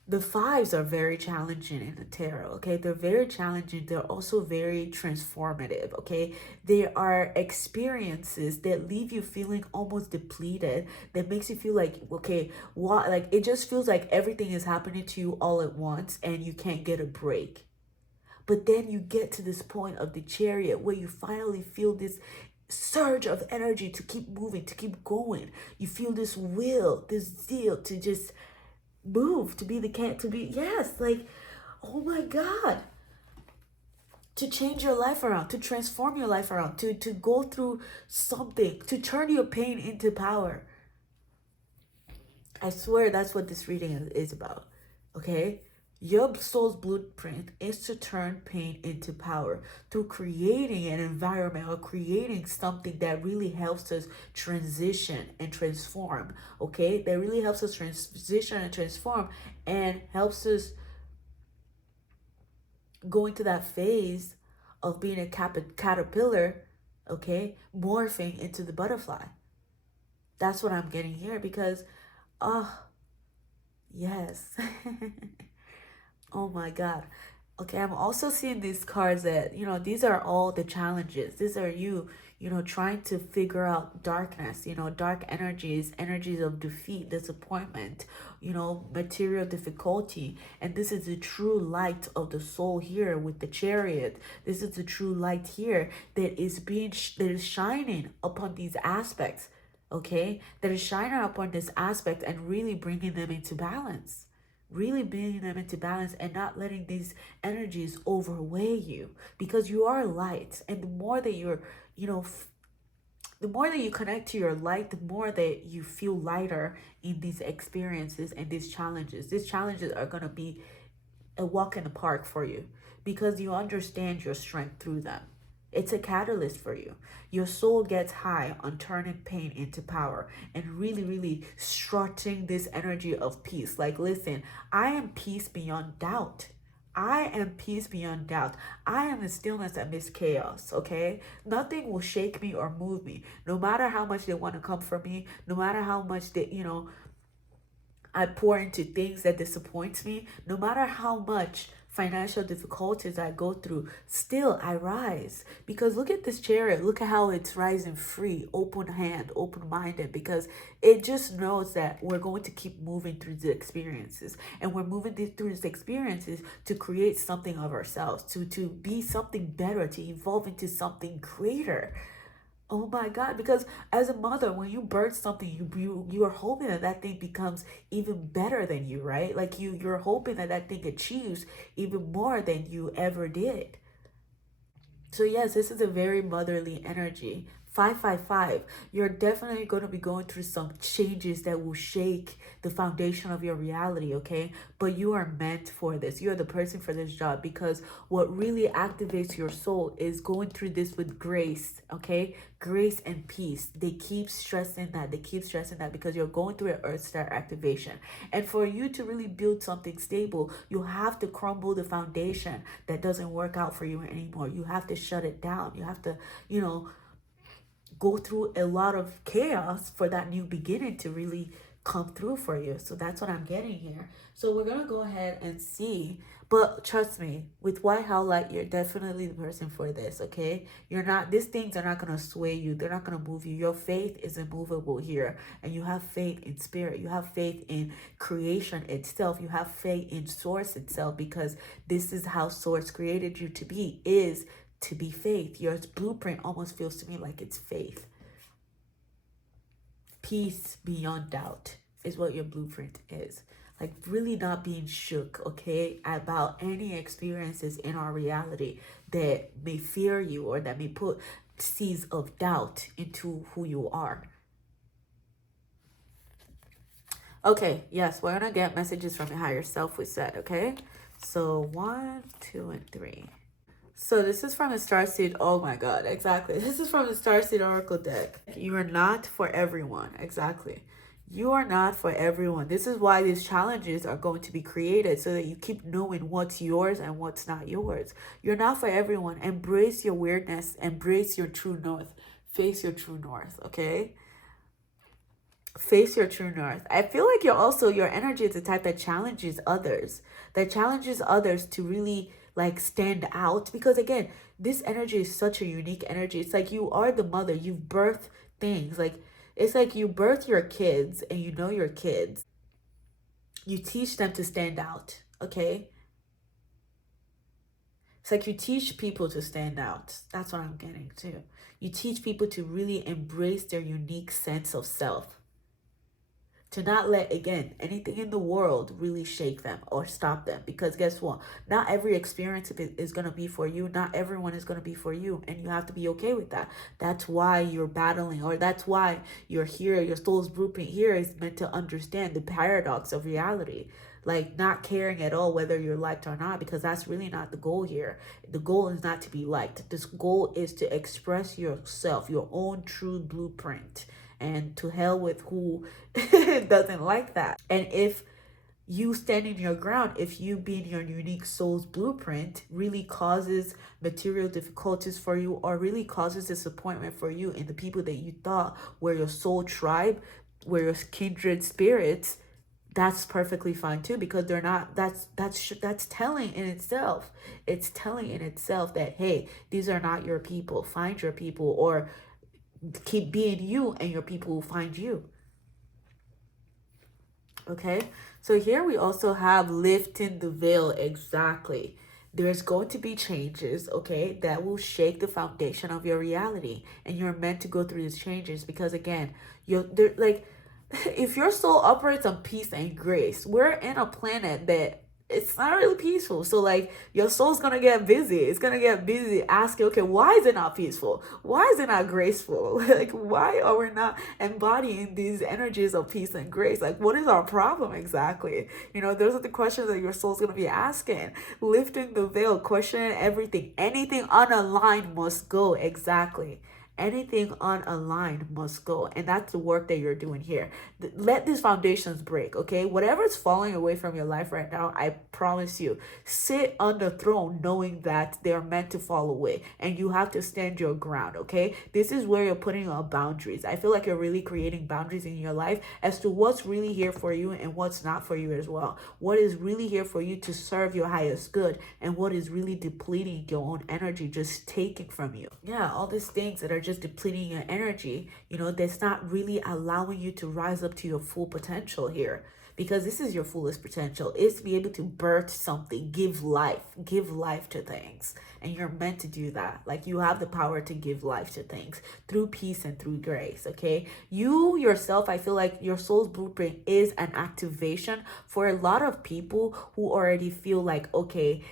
The fives are very challenging in the tarot, okay? They're very challenging. They're also very transformative, okay? They are experiences that leave you feeling almost depleted, that makes you feel like, okay, what? Like, it just feels like everything is happening to you all at once and you can't get a break. But then you get to this point of the Chariot where you finally feel this surge of energy to keep moving, to keep going. You feel this will, this zeal to just move, to be the cat, to be, yes, like, oh my God, to change your life around, to transform your life around, to go through something, to turn your pain into power. I swear that's what this reading is about, okay? Your soul's blueprint is to turn pain into power through creating an environment or creating something that really helps us transition and transform, okay? That really helps us transition and transform and helps us go into that phase of being a caterpillar, okay? Morphing into the butterfly. That's what I'm getting here, because, yes. Oh my God. Okay, I'm also seeing these cards that, these are all the challenges. These are you, trying to figure out darkness, dark energies, energies of defeat, disappointment, material difficulty. And this is the true light of the soul here with the chariot. This is the true light here that is that is shining upon these aspects, okay? That is shining upon this aspect and really bringing them into balance, really bringing them into balance and not letting these energies overweigh you, because you are light. And the more that you're, the more that you connect to your light, the more that you feel lighter in these experiences and these challenges. These challenges are going to be a walk in the park for you, because you understand your strength through them. It's a catalyst for you. Your soul gets high on turning pain into power and really, really strutting this energy of peace. Like, listen, I am peace beyond doubt. I am peace beyond doubt. I am the stillness amidst chaos, okay? Nothing will shake me or move me. No matter how much they want to come for me, no matter how much they, I pour into things that disappoints me, no matter how much financial difficulties I go through, still I rise. Because look at this chariot, look at how it's rising free, open hand, open minded, because it just knows that we're going to keep moving through the experiences, and we're moving through these experiences to create something of ourselves, to be something better, to evolve into something greater. Oh my God, because as a mother, when you birth something, you are hoping that that thing becomes even better than you, right? Like you're hoping that that thing achieves even more than you ever did. So yes, this is a very motherly energy. 555, you're definitely going to be going through some changes that will shake the foundation of your reality, okay? But you are meant for this. You are the person for this job, because what really activates your soul is going through this with grace, okay? Grace and peace. They keep stressing that. They keep stressing that because you're going through an Earth Star activation. And for you to really build something stable, you have to crumble the foundation that doesn't work out for you anymore. You have to shut it down. You have to, go through a lot of chaos for that new beginning to really come through for you. So that's what I'm getting here. So we're gonna go ahead and see. But trust me, with White House Light, you're definitely the person for this, okay? You're not, these things are not gonna sway you, they're not gonna move you. Your faith is immovable here. And you have faith in spirit, you have faith in creation itself, you have faith in source itself, because this is how source created you to be, is to be faith. Your blueprint almost feels to me like it's faith. Peace beyond doubt is what your blueprint is. Like really not being shook, okay, about any experiences in our reality that may fear you or that may put seeds of doubt into who you are. Okay, yes, we're gonna get messages from your higher self, we said, okay? So 1, 2, and 3. So this is from the Starseed. Oh my God, exactly. This is from the Starseed Oracle deck. You are not for everyone. Exactly. You are not for everyone. This is why these challenges are going to be created, so that you keep knowing what's yours and what's not yours. You're not for everyone. Embrace your weirdness. Embrace your true north. Face your true north, okay? Face your true north. I feel like your energy is the type that challenges others. That challenges others to really like stand out, because again, this energy is such a unique energy. It's like you are the mother. You've birthed things. Like it's like you birth your kids and you know your kids. You teach them to stand out, okay? It's like you teach people to stand out. That's what I'm getting to. You teach people to really embrace their unique sense of self, to not let, again, anything in the world really shake them or stop them, because guess what, not every experience is going to be for you. Not everyone is going to be for you, and you have to be okay with that. That's why you're battling, or that's why you're here. Your soul's blueprint here is meant to understand the paradox of reality, like not caring at all whether you're liked or not, because that's really not the goal here. The goal is not to be liked. This goal is to express yourself, your own true blueprint, and to hell with who doesn't like that. And if you standing your ground, if you being your unique soul's blueprint really causes material difficulties for you, or really causes disappointment for you in the people that you thought were your soul tribe, were your kindred spirits, that's perfectly fine too, because they're not, that's telling in itself. It's telling in itself that, hey, these are not your people. Find your people, or keep being you, and your people will find you. Okay, so here we also have lifting the veil. Exactly. There's going to be changes, okay, that will shake the foundation of your reality, and you're meant to go through these changes because, again, you're there. Like, if your soul operates on peace and grace, we're in a planet that it's not really peaceful. So like your soul's gonna get busy. It's gonna get busy asking, okay, why is it not peaceful? Why is it not graceful? Like, why are we not embodying these energies of peace and grace? Like, what is our problem exactly? Those are the questions that your soul's gonna be asking. Lifting the veil, questioning everything. Anything unaligned must go. Exactly. Anything unaligned must go. And that's the work that you're doing here. Let these foundations break, okay? Whatever's falling away from your life right now, I promise you, sit on the throne knowing that they're meant to fall away. And you have to stand your ground, okay? This is where you're putting up boundaries. I feel like you're really creating boundaries in your life as to what's really here for you and what's not for you as well. What is really here for you to serve your highest good, and what is really depleting your own energy, just taking from you. Yeah, all these things that are just depleting your energy, that's not really allowing you to rise up to your full potential here. Because this is your fullest potential, is to be able to birth something, give life to things. And you're meant to do that. Like, you have the power to give life to things through peace and through grace, okay? You yourself, I feel like your soul's blueprint is an activation for a lot of people who already feel like, okay,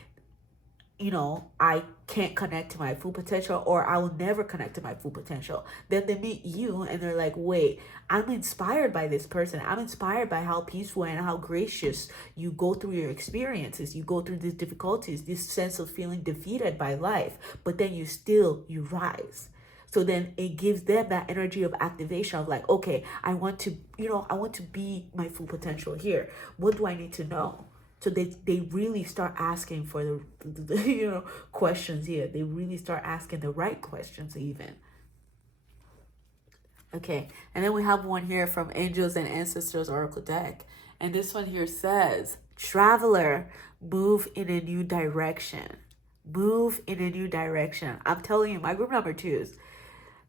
I can't connect to my full potential, or I will never connect to my full potential. Then they meet you and they're like, wait, I'm inspired by this person. I'm inspired by how peaceful and how gracious you go through your experiences. You go through these difficulties, this sense of feeling defeated by life, but then you rise. So then it gives them that energy of activation of like, okay, I want to be my full potential here. What do I need to know? So they really start asking for the questions here. They really start asking the right questions even. Okay, and then we have one here from Angels and Ancestors Oracle deck. And this one here says, Traveler, move in a new direction. Move in a new direction. I'm telling you, my group number 2s.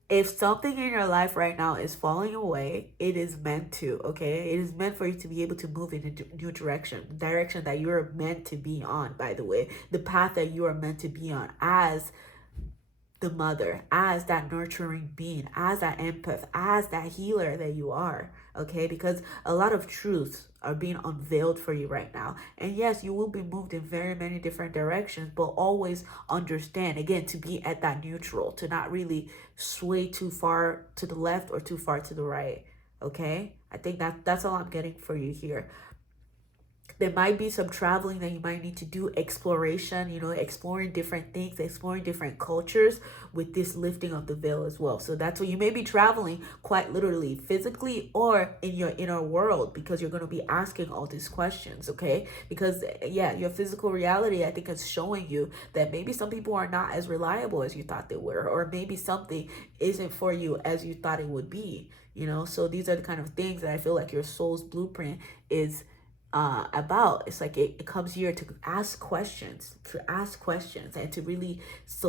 If something in your life right now is falling away, it is meant to, okay? It is meant for you to be able to move in a new direction that you are meant to be on, by the way. The path that you are meant to be on as the mother, as that nurturing being, as that empath, as that healer that you are, okay? Because a lot of truths are being unveiled for you right now. And yes, you will be moved in very many different directions, but always understand, again, to be at that neutral, to not really sway too far to the left or too far to the right, okay? I think that's all I'm getting for you here. There might be some traveling that you might need to do, exploration, exploring different things, exploring different cultures with this lifting of the veil as well. So that's what you may be traveling, quite literally, physically, or in your inner world, because you're going to be asking all these questions, okay? Because yeah, your physical reality, I think, is showing you that maybe some people are not as reliable as you thought they were, or maybe something isn't for you as you thought it would be, So these are the kind of things that I feel like your soul's blueprint is about. It's like it comes here to ask questions, and to really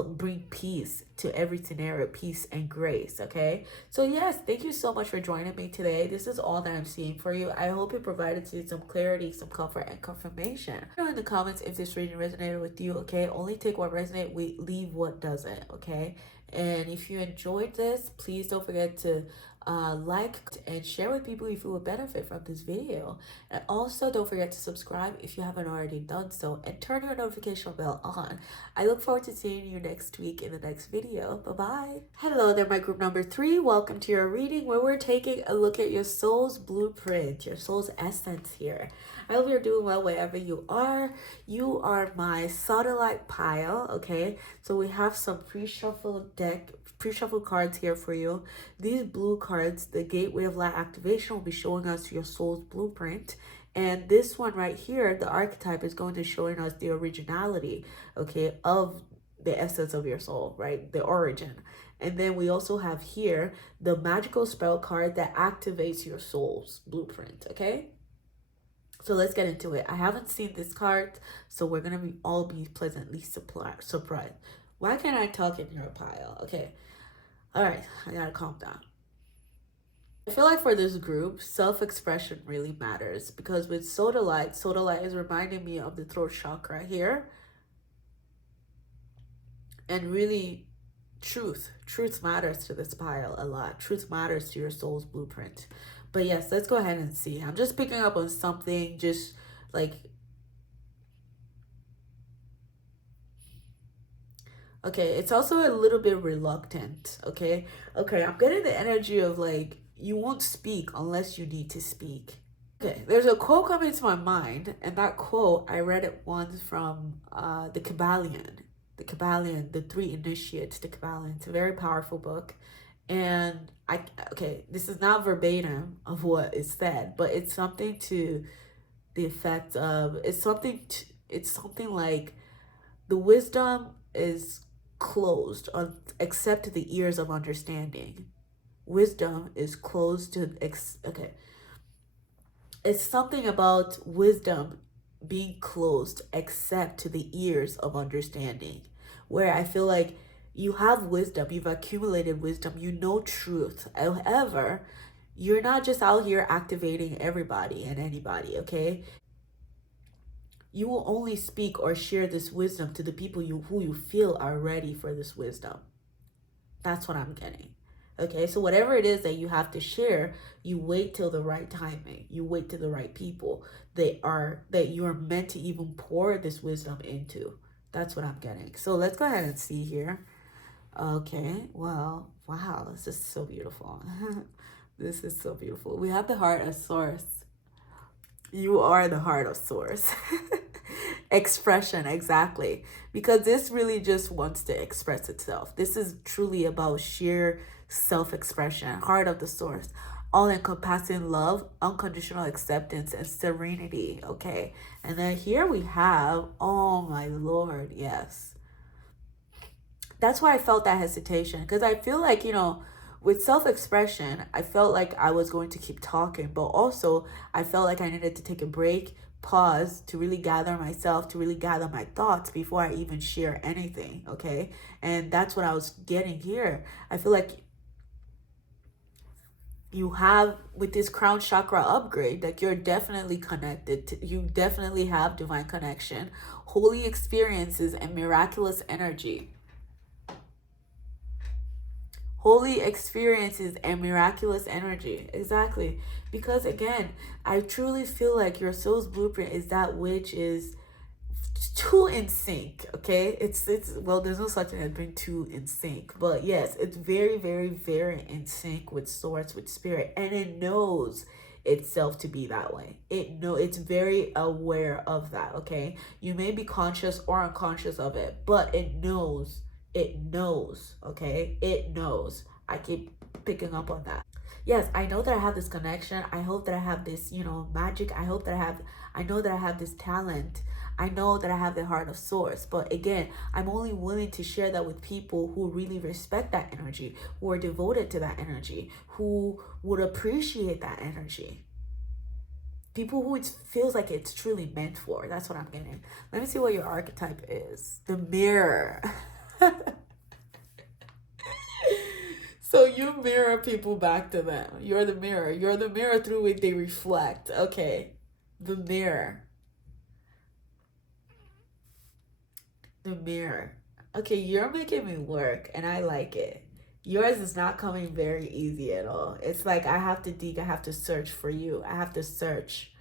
bring peace to every scenario, peace and grace. Okay, so yes, thank you so much for joining me today. This is all that I'm seeing for you. I hope it provided you some clarity, some comfort, and confirmation. Know in the comments if this reading resonated with you. Okay, only take what resonates, we leave what doesn't. Okay, and if you enjoyed this, please don't forget to like and share with people if you would benefit from this video. And also don't forget to subscribe if you haven't already done so, and turn your notification bell on. I look forward to seeing you next week in the next video. Bye bye. Hello there, my group number 3. Welcome to your reading where we're taking a look at your soul's blueprint, your soul's essence here. I hope you're doing well wherever you are. You are my satellite pile, okay? So we have some pre-shuffle cards here for you. These blue cards, the Gateway of Light activation, will be showing us your soul's blueprint. And this one right here, the archetype, is going to showing us the originality, okay, of the essence of your soul, right? The origin. And then we also have here the magical spell card that activates your soul's blueprint, okay? So let's get into it. I haven't seen this card, so we're gonna all be pleasantly surprised. Why can't I talk in your pile? Okay. All right. I gotta calm down. I feel like for this group, self-expression really matters because with soda light is reminding me of the throat chakra here, and really truth matters to this pile a lot. Truth matters to your soul's blueprint. But yes, let's go ahead and see. I'm just picking up on something, just like, okay, it's also a little bit reluctant. Okay, I'm getting the energy of like you won't speak unless you need to speak. Okay, there's a quote coming to my mind, and that quote, I read it once from the Kabbalion. The Kabbalion, The Three Initiates, the Kabbalion. It's a very powerful book. And okay, this is not verbatim of what is said, but it's something to the effect of, it's something like, the wisdom is closed on, except to the ears of understanding. Wisdom is closed to, okay, it's something about wisdom being closed except to the ears of understanding, where I feel like you have wisdom, you've accumulated wisdom, you know truth. However, you're not just out here activating everybody and anybody, okay? You will only speak or share this wisdom to the people who you feel are ready for this wisdom. That's what I'm getting. Okay, so whatever it is that you have to share, you wait till the right timing. You wait till the right people that you're meant to even pour this wisdom into. That's what I'm getting. So let's go ahead and see here. Okay, well, wow, this is so beautiful. This is so beautiful. We have the heart of source. You are the heart of source. Expression, exactly. Because this really just wants to express itself. This is truly about sheer self-expression, heart of the source, all-encompassing love, unconditional acceptance, and serenity. Okay. And then here we have, oh my Lord, yes. That's why I felt that hesitation. Because I feel like, with self-expression, I felt like I was going to keep talking, but also I felt like I needed to take a break, pause to really gather myself, to really gather my thoughts before I even share anything, okay? And that's what I was getting here. I feel like you have, with this crown chakra upgrade, that you're definitely connected to, you definitely have divine connection, holy experiences, and miraculous energy. Holy experiences and miraculous energy. Exactly. Because again, I truly feel like your soul's blueprint is that which is too in sync. Okay, it's well, there's no such thing as being too in sync, but yes, it's very, very, very in sync with source, with spirit, and it knows itself to be that way. It's very aware of that. Okay, you may be conscious or unconscious of it, but it knows. Okay, it knows. I keep picking up on that. Yes, I know that I have this connection. I hope that I have this, magic. I know that I have this talent. I know that I have the heart of source. But again, I'm only willing to share that with people who really respect that energy, who are devoted to that energy, who would appreciate that energy. People who it feels like it's truly meant for. That's what I'm getting. Let me see what your archetype is. The mirror. So you mirror people back to them. You're the mirror. You're the mirror through which they reflect. Okay. The mirror. The mirror. Okay, you're making me work and I like it. Yours is not coming very easy at all. It's like I have to dig, I have to search for you. I have to search.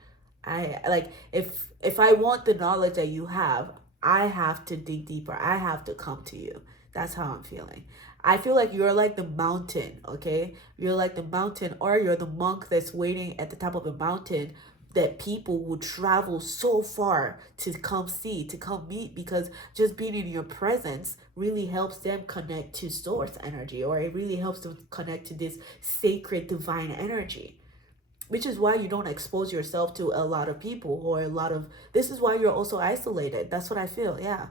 I like, if I want the knowledge that you have, I have to dig deeper. I have to come to you. That's how I'm feeling. I feel like you're like the mountain, okay? You're like the mountain, or you're the monk that's waiting at the top of a mountain that people will travel so far to come see, to come meet, because just being in your presence really helps them connect to source energy, or it really helps them connect to this sacred divine energy, which is why you don't expose yourself to a lot of people, or this is why you're also isolated. That's what I feel. Yeah,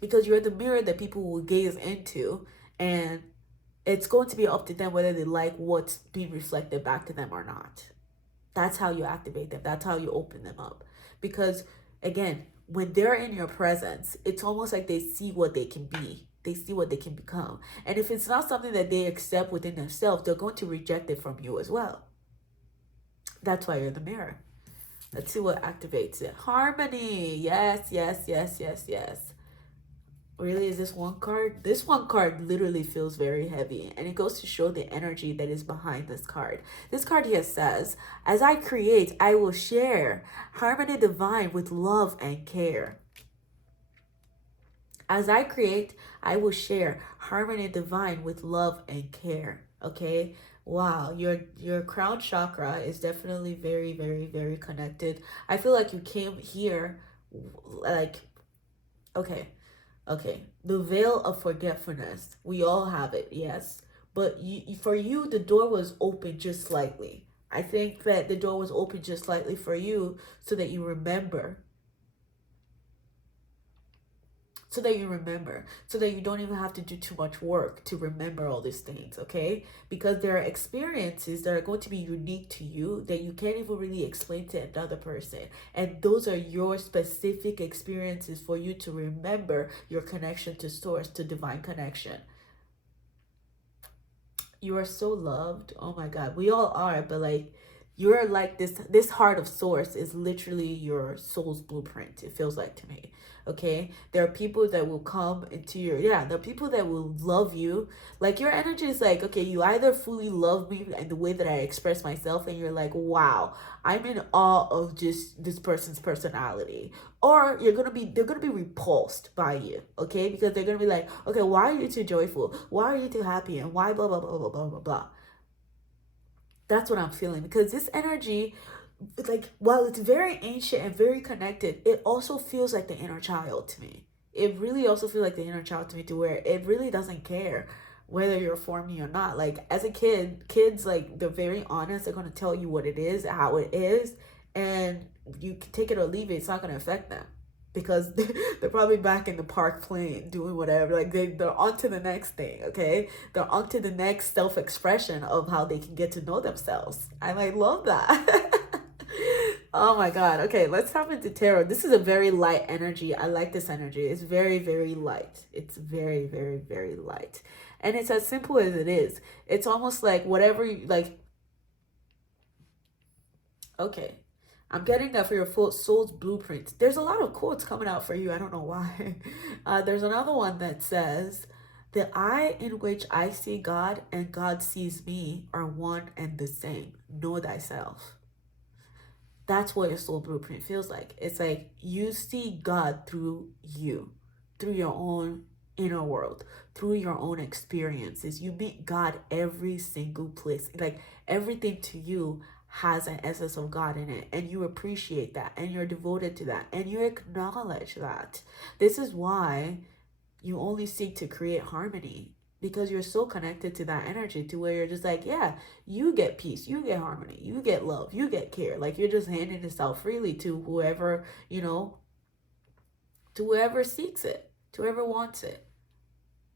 because you're the mirror that people will gaze into, and it's going to be up to them whether they like what's being reflected back to them or not. That's how you activate them. That's how you open them up. Because again, when they're in your presence, it's almost like they see what they can be. They see what they can become. And if it's not something that they accept within themselves, they're going to reject it from you as well. That's why you're the mirror. Let's see what activates it. Harmony. Yes, yes, yes, yes, yes. Really, is this one card? This one card literally feels very heavy, and it goes to show the energy that is behind this card. This card here says, as I create, I will share harmony divine with love and care. As I create, I will share harmony divine with love and care. Okay? Wow, your crown chakra is definitely very, very, very connected. I feel like you came here like, okay, okay, the veil of forgetfulness. We all have it, yes. But for you, the door was open just slightly. I think that the door was open just slightly for you so that you remember. So that you remember. So that you don't even have to do too much work to remember all these things, okay? Because there are experiences that are going to be unique to you that you can't even really explain to another person. And those are your specific experiences for you to remember your connection to source, to divine connection. You are so loved. Oh my God. We all are, but like you're like this heart of source is literally your soul's blueprint. It feels like to me. Okay, there are people that will come into your, there are people that will love you. Like your energy is like, okay, you either fully love me and the way that I express myself, and you're like, wow, I'm in awe of just this person's personality, or they're gonna be repulsed by you, okay, because they're gonna be like, okay, why are you too joyful, why are you too happy, and why blah blah blah blah blah blah blah. That's what I'm feeling, because this energy, like, while it's very ancient and very connected, it also feels like the inner child to me. It really also feels like the inner child to me, to where it really doesn't care whether you're for me or not. Like as a kid, kids, like, they're very honest. They're going to tell you what it is, how it is, and you can take it or leave it. It's not going to affect them, because they're probably back in the park playing, doing whatever. Like they're on to the next thing, okay? They're on to the next self-expression of how they can get to know themselves. And I love that. Oh my God. Okay, let's hop into tarot. This is a very light energy. I like this energy. It's very, very light. It's very, very, very light. And it's as simple as it is. It's almost like whatever you like. Okay. I'm getting that for your full soul's blueprint. There's a lot of quotes coming out for you. I don't know why. There's another one that says, the eye in which I see God and God sees me are one and the same. Know thyself. That's what your soul blueprint feels like. It's like you see God through you, through your own inner world, through your own experiences. You meet God every single place. Like everything to you has an essence of God in it, and you appreciate that, and you're devoted to that, and you acknowledge that. This is why you only seek to create harmony, because you're so connected to that energy, to where you're just like, yeah, you get peace, you get harmony, you get love, you get care. Like you're just handing this out freely to whoever, to whoever seeks it, to whoever wants it.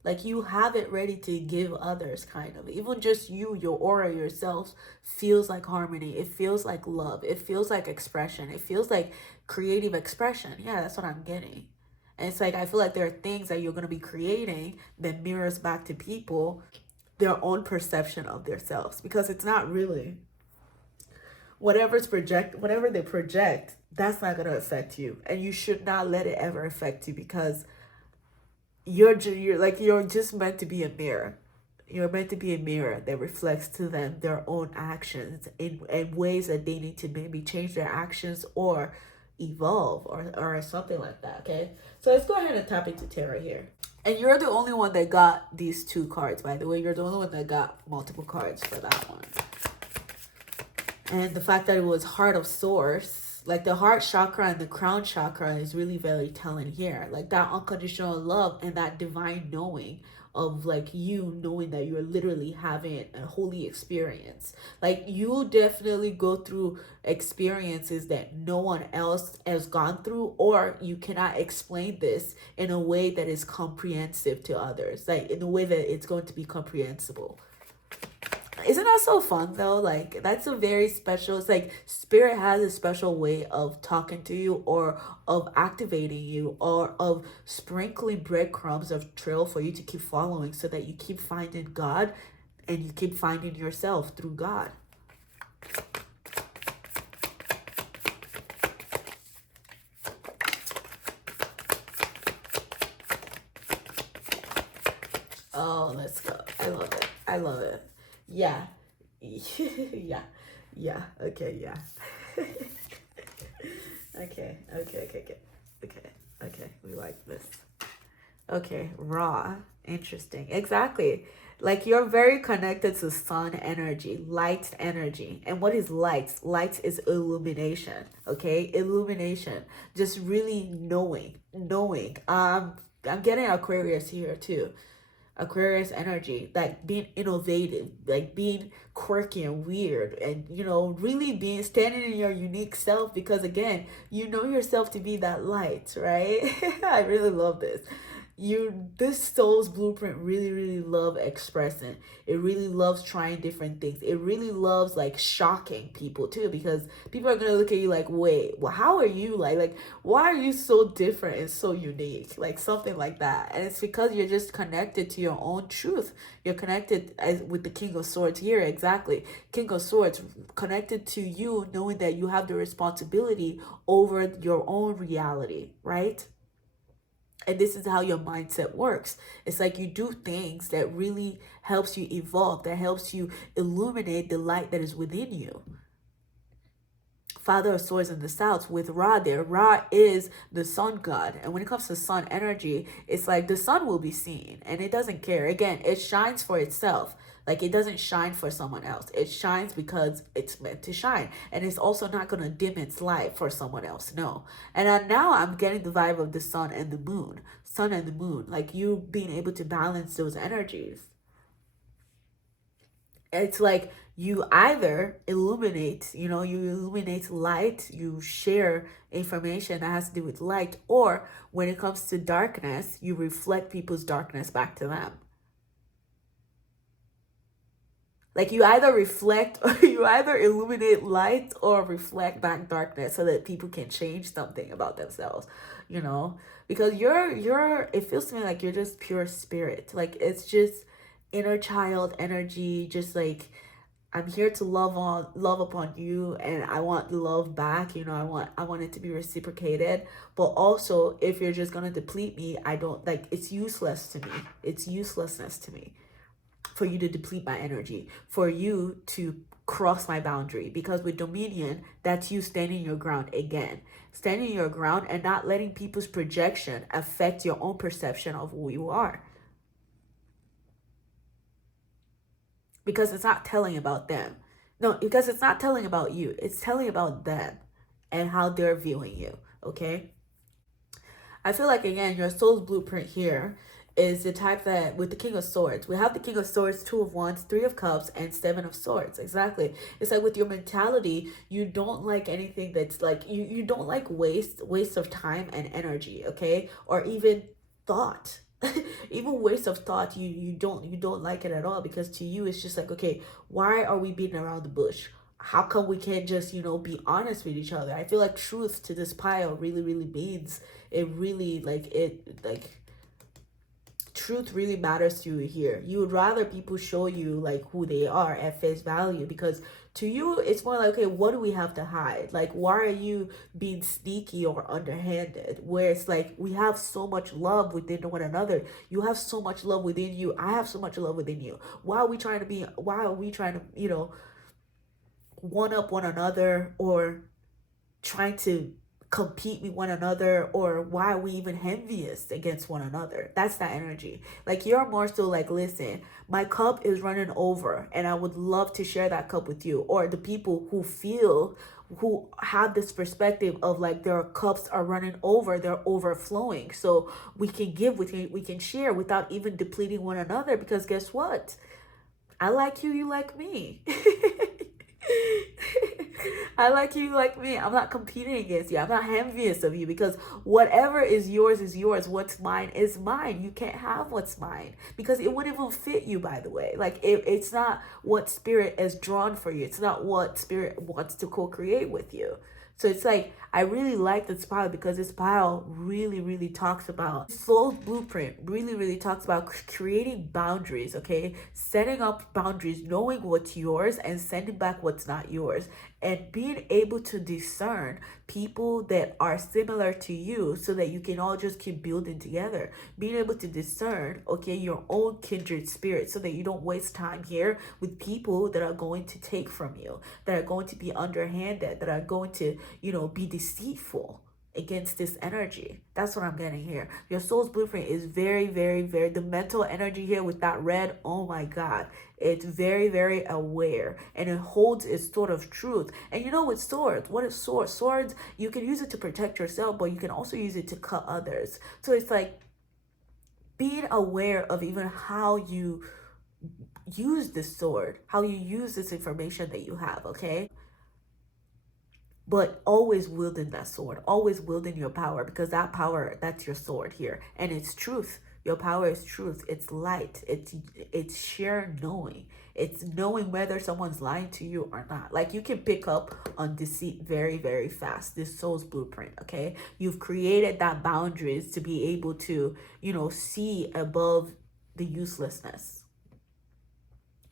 Like you have it ready to give others, kind of. Even just you, your aura, yourself feels like harmony. It feels like love. It feels like expression. It feels like creative expression. Yeah, that's what I'm getting. And it's like, I feel like there are things that you're going to be creating that mirrors back to people their own perception of themselves, because it's not really whatever they project, that's not going to affect you, and you should not let it ever affect you, because you're just meant to be a mirror. You're meant to be a mirror that reflects to them their own actions in ways that they need to maybe change their actions or evolve, or something like that, okay? So let's go ahead and tap into tarot here. And you're the only one that got these two cards, by the way. You're the only one that got multiple cards for that one. And the fact that it was Heart of Source, like the heart chakra and the crown chakra, is really very telling here. Like that unconditional love and that divine knowing of like you knowing that you're literally having a holy experience. Like you definitely go through experiences that no one else has gone through, or you cannot explain this in a way that is comprehensive to others, like in a way that it's going to be comprehensible. Isn't that so fun though? Like that's a very special, it's like spirit has a special way of talking to you, or of activating you, or of sprinkling breadcrumbs of trail for you to keep following, so that you keep finding God and you keep finding yourself through God. Oh, let's go. I love it. I love it. Yeah. Yeah. Yeah. Okay, yeah. Okay, okay, okay, okay. Okay, okay. We like this. Okay, raw. Interesting. Exactly. Like you're very connected to sun energy, light energy. And what is light? Light is illumination. Okay? Illumination. Just really knowing. I'm getting Aquarius here too. Aquarius energy, like being innovative, like being quirky and weird, and really being standing in your unique self, because again, you know yourself to be that light, right? I really love this. This soul's blueprint really love expressing. It really loves trying different things. It really loves like shocking people too, because people are gonna look at you like, wait, well, how are you like why are you so different and so unique, like something like that. And it's because you're just connected to your own truth. You're connected, as with the King of Swords here, exactly. King of Swords, connected to you, knowing that you have the responsibility over your own reality, right? And this is how your mindset works. It's like you do things that really helps you evolve, that helps you illuminate the light that is within you. Father of Swords in the South with Ra there. Ra is the sun god. And when it comes to sun energy, it's like the sun will be seen and it doesn't care. Again, it shines for itself. Like it doesn't shine for someone else. It shines because it's meant to shine. And it's also not going to dim its light for someone else. No. And now I'm getting the vibe of the sun and the moon. Sun and the moon. Like you being able to balance those energies. It's like you either illuminate, you illuminate light, you share information that has to do with light, or when it comes to darkness, you reflect people's darkness back to them. Like you either reflect, or you either illuminate light or reflect back darkness, so that people can change something about themselves, because it feels to me like you're just pure spirit. Like it's just inner child energy, just like I'm here to love upon you, and I want love back. I want it to be reciprocated. But also, if you're just gonna deplete me, I don't like. It's useless to me. It's uselessness to me for you to deplete my energy, for you to cross my boundary. Because with dominion, that's you standing your ground again, standing your ground and not letting people's projection affect your own perception of who you are. Because it's not telling about them. No, because it's not telling about you. It's telling about them and how they're viewing you, okay? I feel like, again, your soul's blueprint here is the type that, with the King of Swords, we have the King of Swords, Two of Wands, Three of Cups, and Seven of Swords. Exactly. It's like with your mentality, you don't like anything that's like, you don't like waste of time and energy, okay? Or even thought. Even waste of thought, you don't like it at all, because to you it's just like, okay, why are we beating around the bush? How come we can't just be honest with each other? I feel like truth to this pile really means it. Really, like truth really matters to you here. You would rather people show you like who they are at face value, because to you it's more like, okay, what do we have to hide? Like, why are you being sneaky or underhanded? Where it's like, we have so much love within one another. You have so much love within you, I have so much love within you. Why are we trying to one up one another, or trying to compete with one another, or why are we even envious against one another? That's that energy. Like you're more so like, listen, my cup is running over and I would love to share that cup with you. Or the people who have this perspective of like their cups are running over, they're overflowing, so we can give, we can share without even depleting one another. Because guess what? I like you, you like me. I like you like me. I'm not competing against you. I'm not envious of you because whatever is yours is yours. What's mine is mine. You can't have what's mine because it wouldn't even fit you, by the way. Like it's not what spirit is drawn for you. It's not what spirit wants to co-create with you. So it's like, I really like this pile because this pile really, really talks about soul's blueprint, really, really talks about creating boundaries, okay? Setting up boundaries, knowing what's yours and sending back what's not yours. And being able to discern people that are similar to you so that you can all just keep building together. Being able to discern, okay, your own kindred spirit so that you don't waste time here with people that are going to take from you, that are going to be underhanded, that are going to, be deceitful against this energy. That's what I'm getting here. Your soul's blueprint is very, very, very, the mental energy here with that red, oh my God, it's very, very aware and it holds its sort of truth. And with swords, what is swords? Swords, you can use it to protect yourself, but you can also use it to cut others. So it's like being aware of even how you use this sword, how you use this information that you have, okay? But always wielding that sword, always wielding your power, because that power, that's your sword here. And it's truth. Your power is truth. It's light. It's sheer knowing. It's knowing whether someone's lying to you or not. Like you can pick up on deceit very, very fast. This soul's blueprint, okay? You've created that boundaries to be able to, see above the uselessness,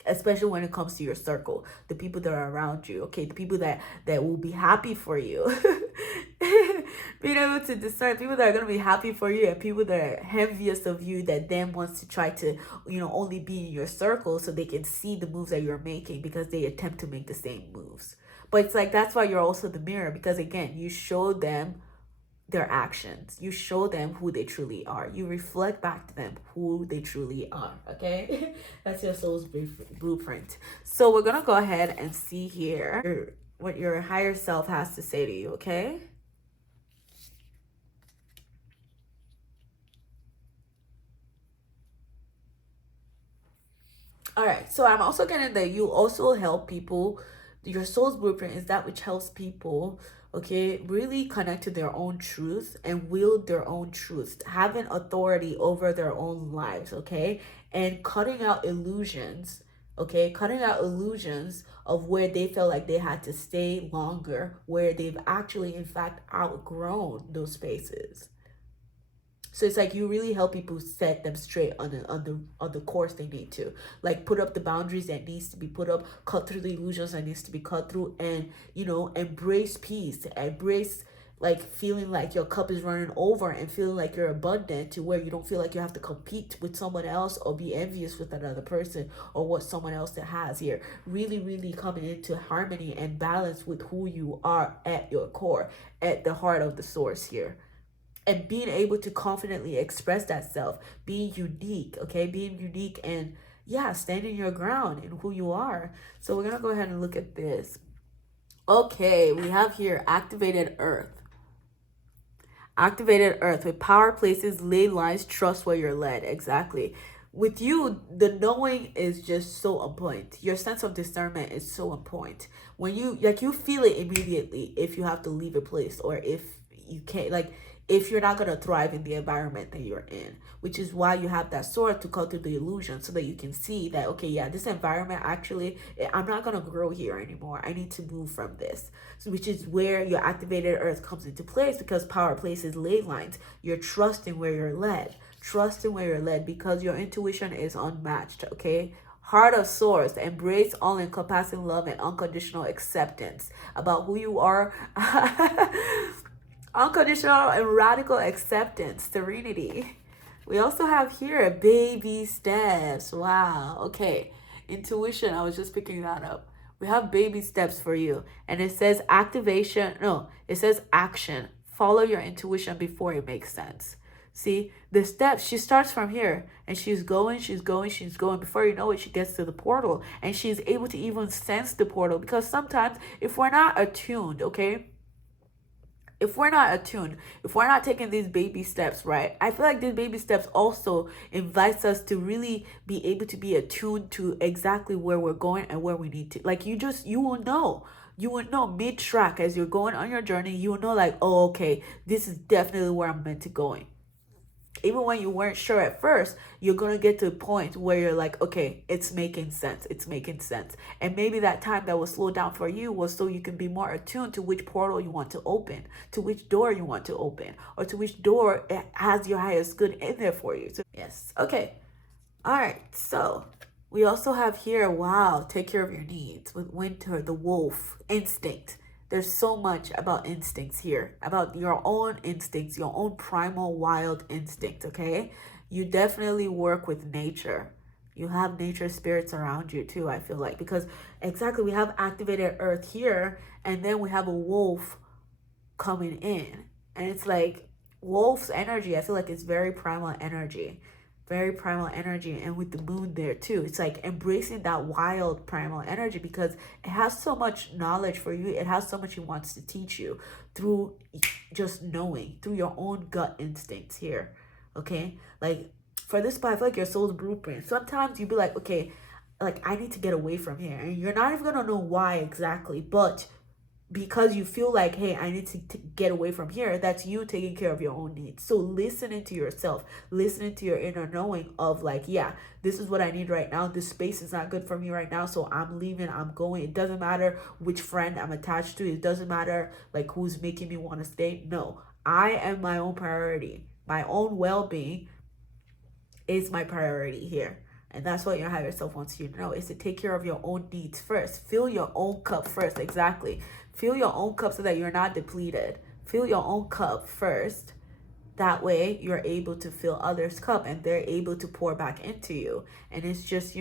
especially when it comes to your circle, the people that are around you, okay, the people that will be happy for you. Being able to discern people that are going to be happy for you and people that are envious of you, that then wants to try to, only be in your circle so they can see the moves that you're making because they attempt to make the same moves. But it's like, that's why you're also the mirror, because again, you show them their actions. You show them who they truly are. You reflect back to them who they truly are, okay? That's your soul's blueprint. So we're going to go ahead and see here what your higher self has to say to you, okay? All right, so I'm also getting that you also help people. Your soul's blueprint is that which helps people, okay, really connect to their own truth and wield their own truth, having authority over their own lives, okay, and cutting out illusions, okay, cutting out illusions of where they felt like they had to stay longer, where they've actually, in fact, outgrown those spaces. So it's like you really help people set them straight on the course they need to. Like put up the boundaries that needs to be put up, cut through the illusions that needs to be cut through, and embrace peace, embrace like feeling like your cup is running over and feeling like you're abundant, to where you don't feel like you have to compete with someone else or be envious with another person or what someone else that has here. Really, really coming into harmony and balance with who you are at your core, at the heart of the source here. And being able to confidently express that self, being unique, okay? Being unique and, yeah, standing your ground in who you are. So we're going to go ahead and look at this. Okay, we have here activated earth. Activated earth with power places, ley lines, trust where you're led. Exactly. With you, the knowing is just so on point. Your sense of discernment is so on point. When you feel it immediately if you have to leave a place, or if you can't, like, if you're not going to thrive in the environment that you're in, which is why you have that sword to cut through the illusion, so that you can see that, okay, yeah, this environment, actually, I'm not going to grow here anymore. I need to move from this. So, which is where your activated earth comes into place, because power places ley lines. You're trusting where you're led. Trusting where you're led because your intuition is unmatched, okay? Heart of Source, embrace all-encompassing love and unconditional acceptance about who you are. Unconditional and radical acceptance, serenity. We also have here baby steps. Wow. Okay. Intuition. I was just picking that up. We have baby steps for you. And it says activation. No, it says action. Follow your intuition before it makes sense. See, the steps, she starts from here and she's going. Before you know it, she gets to the portal and she's able to even sense the portal, because sometimes if we're not attuned, okay, if we're not attuned, if we're not taking these baby steps, right? I feel like these baby steps also invites us to really be able to be attuned to exactly where we're going and where we need to. Like you will know. You will know mid-track as you're going on your journey, you will know like, oh, okay, this is definitely where I'm meant to going. Even when you weren't sure at first, you're going to get to a point where you're like, okay, it's making sense. It's making sense. And maybe that time that was slowed down for you was so you can be more attuned to which portal you want to open, to which door you want to open, or to which door has your highest good in there for you. So, yes. Okay. All right. So we also have here, wow, take care of your needs with Winter, the wolf, instinct. There's so much about instincts here, about your own instincts, your own primal wild instinct, okay? You definitely work with nature. You have nature spirits around you too, I feel like, because exactly we have activated earth here, and then we have a wolf coming in. And it's like wolf's energy, I feel like it's very primal energy. Very primal energy, and with the moon there too, it's like embracing that wild primal energy because it has so much knowledge for you. It has so much it wants to teach you through just knowing, through your own gut instincts here. Okay, like for this part, I feel like your soul's blueprint. Sometimes you be like, okay, like I need to get away from here, and you're not even gonna know why exactly, but because you feel like, hey, I need to get away from here, that's you taking care of your own needs. So listening to yourself, listening to your inner knowing of like, yeah, this is what I need right now. This space is not good for me right now, so I'm leaving, I'm going. It doesn't matter which friend I'm attached to. It doesn't matter like who's making me want to stay. No, I am my own priority. My own well-being is my priority here. And that's what your higher self wants you to know, is to take care of your own needs first. Fill your own cup first. Exactly. Fill your own cup so that you're not depleted. Fill your own cup first. That way you're able to fill others' cup and they're able to pour back into you. And it's just,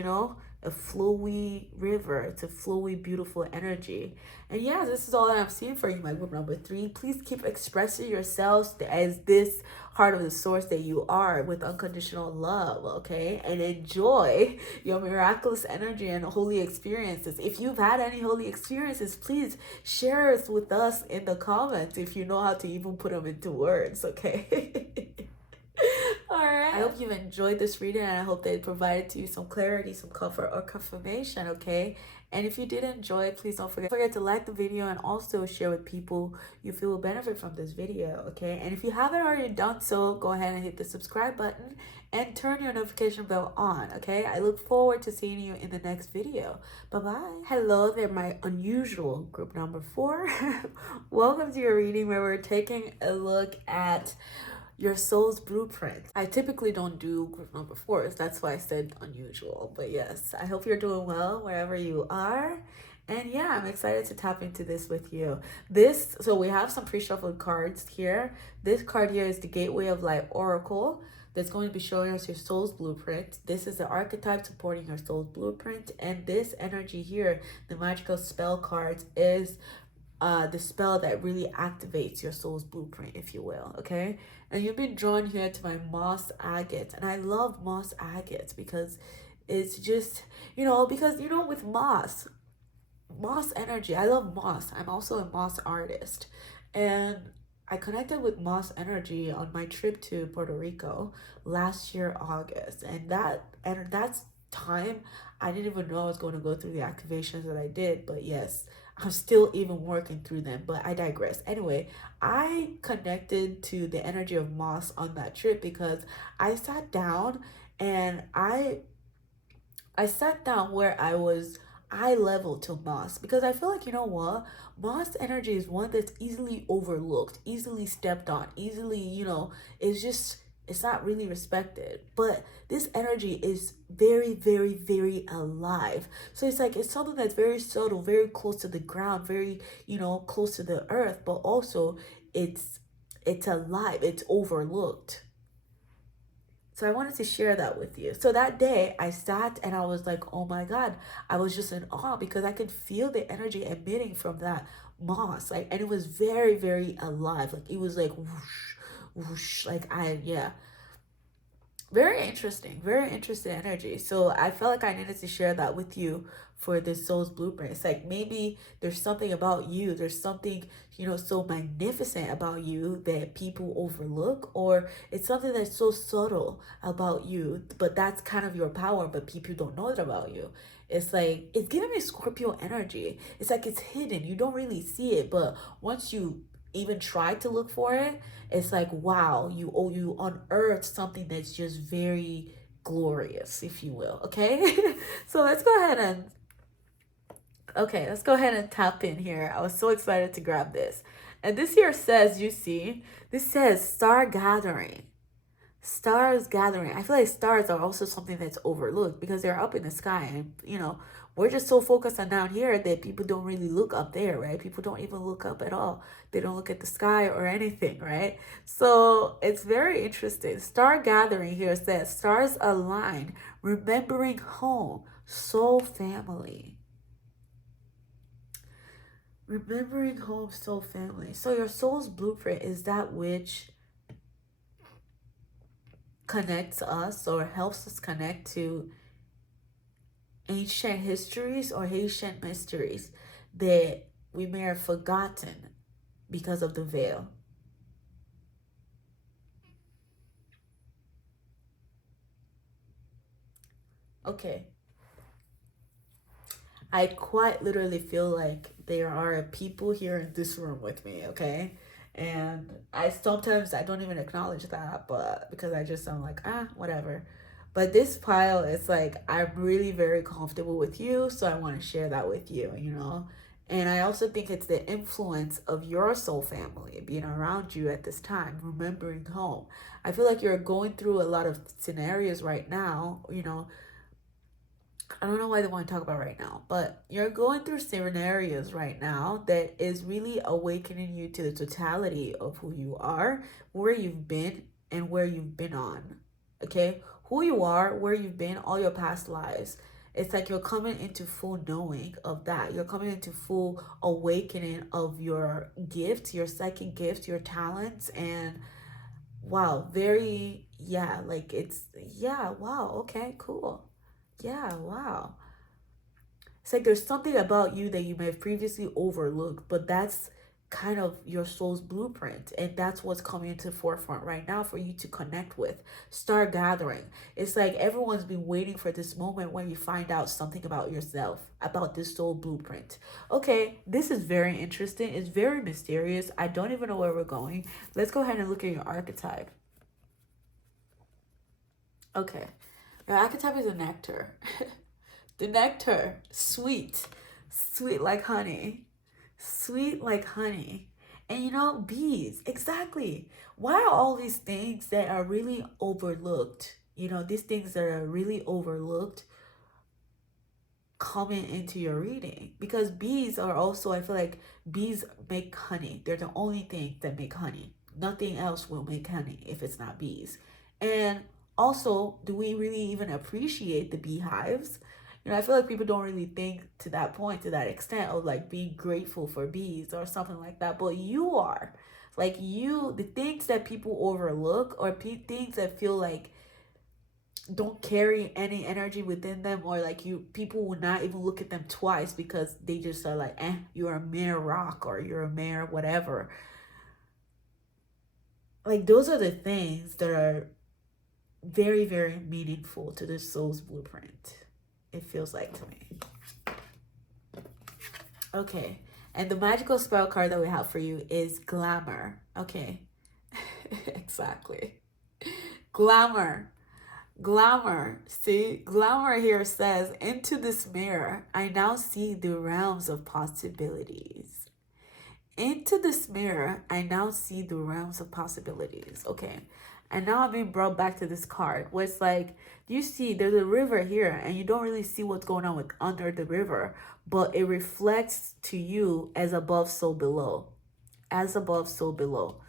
a flowy river. It's a flowy, beautiful energy. And yeah, this is all that I'm seeing for you, my group number 3. Please keep expressing yourselves as this heart of the source that you are with unconditional love, okay? And enjoy your miraculous energy and holy experiences. If you've had any holy experiences, please share it with us in the comments if you know how to even put them into words, okay? Alright. I hope you've enjoyed this reading, and I hope that it provided to you some clarity, some comfort, or confirmation, okay? And if you did enjoy it, please don't forget to like the video and also share with people you feel will benefit from this video, okay? And if you haven't already done so, go ahead and hit the subscribe button and turn your notification bell on, okay? I look forward to seeing you in the next video. Bye-bye. Hello there, my unusual group number 4. Welcome to your reading where we're taking a look at your soul's blueprint. I typically don't do group number 4s. That's why I said unusual. But yes, I hope you're doing well wherever you are. And yeah, I'm excited to tap into this with you. So we have some pre-shuffled cards here. This card here is the Gateway of Light Oracle. That's going to be showing us your soul's blueprint. This is the archetype supporting your soul's blueprint. And this energy here, the magical spell cards, is the spell that really activates your soul's blueprint, if you will, okay? And you've been drawn here to my moss agates, and I love moss agates because it's just, with moss energy, I love moss. I'm also a moss artist, and I connected with moss energy on my trip to Puerto Rico last year, August, and that's time I didn't even know I was going to go through the activations that I did, but yes, I'm still even working through them, but I digress. Anyway, I connected to the energy of moss on that trip because I sat down and I sat down where I was eye level to moss, because I feel like, moss energy is one that's easily overlooked, easily stepped on, easily, it's not really respected. But this energy is very, very, very alive. So it's something that's very subtle, very close to the ground, very, close to the earth, but also it's alive, it's overlooked. So I wanted to share that with you. So that day I sat and I was like, oh my God, I was just in awe because I could feel the energy emitting from that moss. And it was very, very alive. Like it was like whoosh, whoosh. very interesting energy. So I felt like I needed to share that with you for this soul's blueprint. It's like maybe there's something about you, there's something, you know, so magnificent about you that people overlook, or it's something that's so subtle about you, but that's kind of your power, but people don't know it about you. It's like it's giving me Scorpio energy. It's like it's hidden. You don't really see it, but once you even try to look for it, it's like wow, you unearth something that's just very glorious, if you will. Okay. So let's go ahead and tap in here. I was so excited to grab this. And this here says, you see, this says star gathering. Stars gathering. I feel like stars are also something that's overlooked because they're up in the sky, and you know, we're just so focused on down here that people don't really look up there, right? People don't even look up at all. They don't look at the sky or anything, right? So it's very interesting. Star gathering here says stars align, remembering home, soul family. Remembering home, soul family. So your soul's blueprint is that which connects us or helps us connect to ancient histories or ancient mysteries that we may have forgotten because of the veil. Okay. I quite literally feel like there are people here in this room with me, okay? And I don't even acknowledge that, but because I just sound like, whatever. But this pile is like, I'm really very comfortable with you, so I want to share that with you, you know? And I also think it's the influence of your soul family being around you at this time, remembering home. I feel like you're going through a lot of scenarios right now, you know, I don't know why they want to talk about right now, but you're going through scenarios right now that is really awakening you to the totality of who you are, where you've been, and where you've been on. Okay? Who you are, where you've been, all your past lives. It's like you're coming into full knowing of that. You're coming into full awakening of your gifts, your psychic gifts, your talents, and wow, very, yeah, like it's, yeah, wow, okay, cool. Yeah, wow. It's like there's something about you that you may have previously overlooked, but that's kind of your soul's blueprint. And that's what's coming into the forefront right now for you to connect with. Start gathering. It's like everyone's been waiting for this moment when you find out something about yourself, about this soul blueprint. Okay, this is very interesting. It's very mysterious. I don't even know where we're going. Let's go ahead and look at your archetype. Okay, your archetype is a nectar. The nectar, sweet, sweet like honey, sweet like honey. And you know, bees, exactly. Why are all these things that are really overlooked, you know, these things that are really overlooked coming into your reading? Because bees are also, I feel like bees make honey. They're the only thing that make honey. Nothing else will make honey if it's not bees. And also, do we really even appreciate the beehives? You know, I feel like people don't really think to that point, to that extent of like being grateful for bees or something like that. But you are. Like you, the things that people overlook or things that feel like don't carry any energy within them, or like you, people will not even look at them twice because they just are like, you're a mere rock or you're a mere whatever. Like those are the things that are very, very meaningful to the soul's blueprint. It feels like to me. Okay. And the magical spell card that we have for you is glamour. Okay. Exactly. Glamour. Glamour. See, glamour here says, into this mirror, I now see the realms of possibilities. Into this mirror, I now see the realms of possibilities. Okay. And now I'm being brought back to this card where it's like, you see, there's a river here and you don't really see what's going on with under the river, but it reflects to you as above, so below. As above, so below.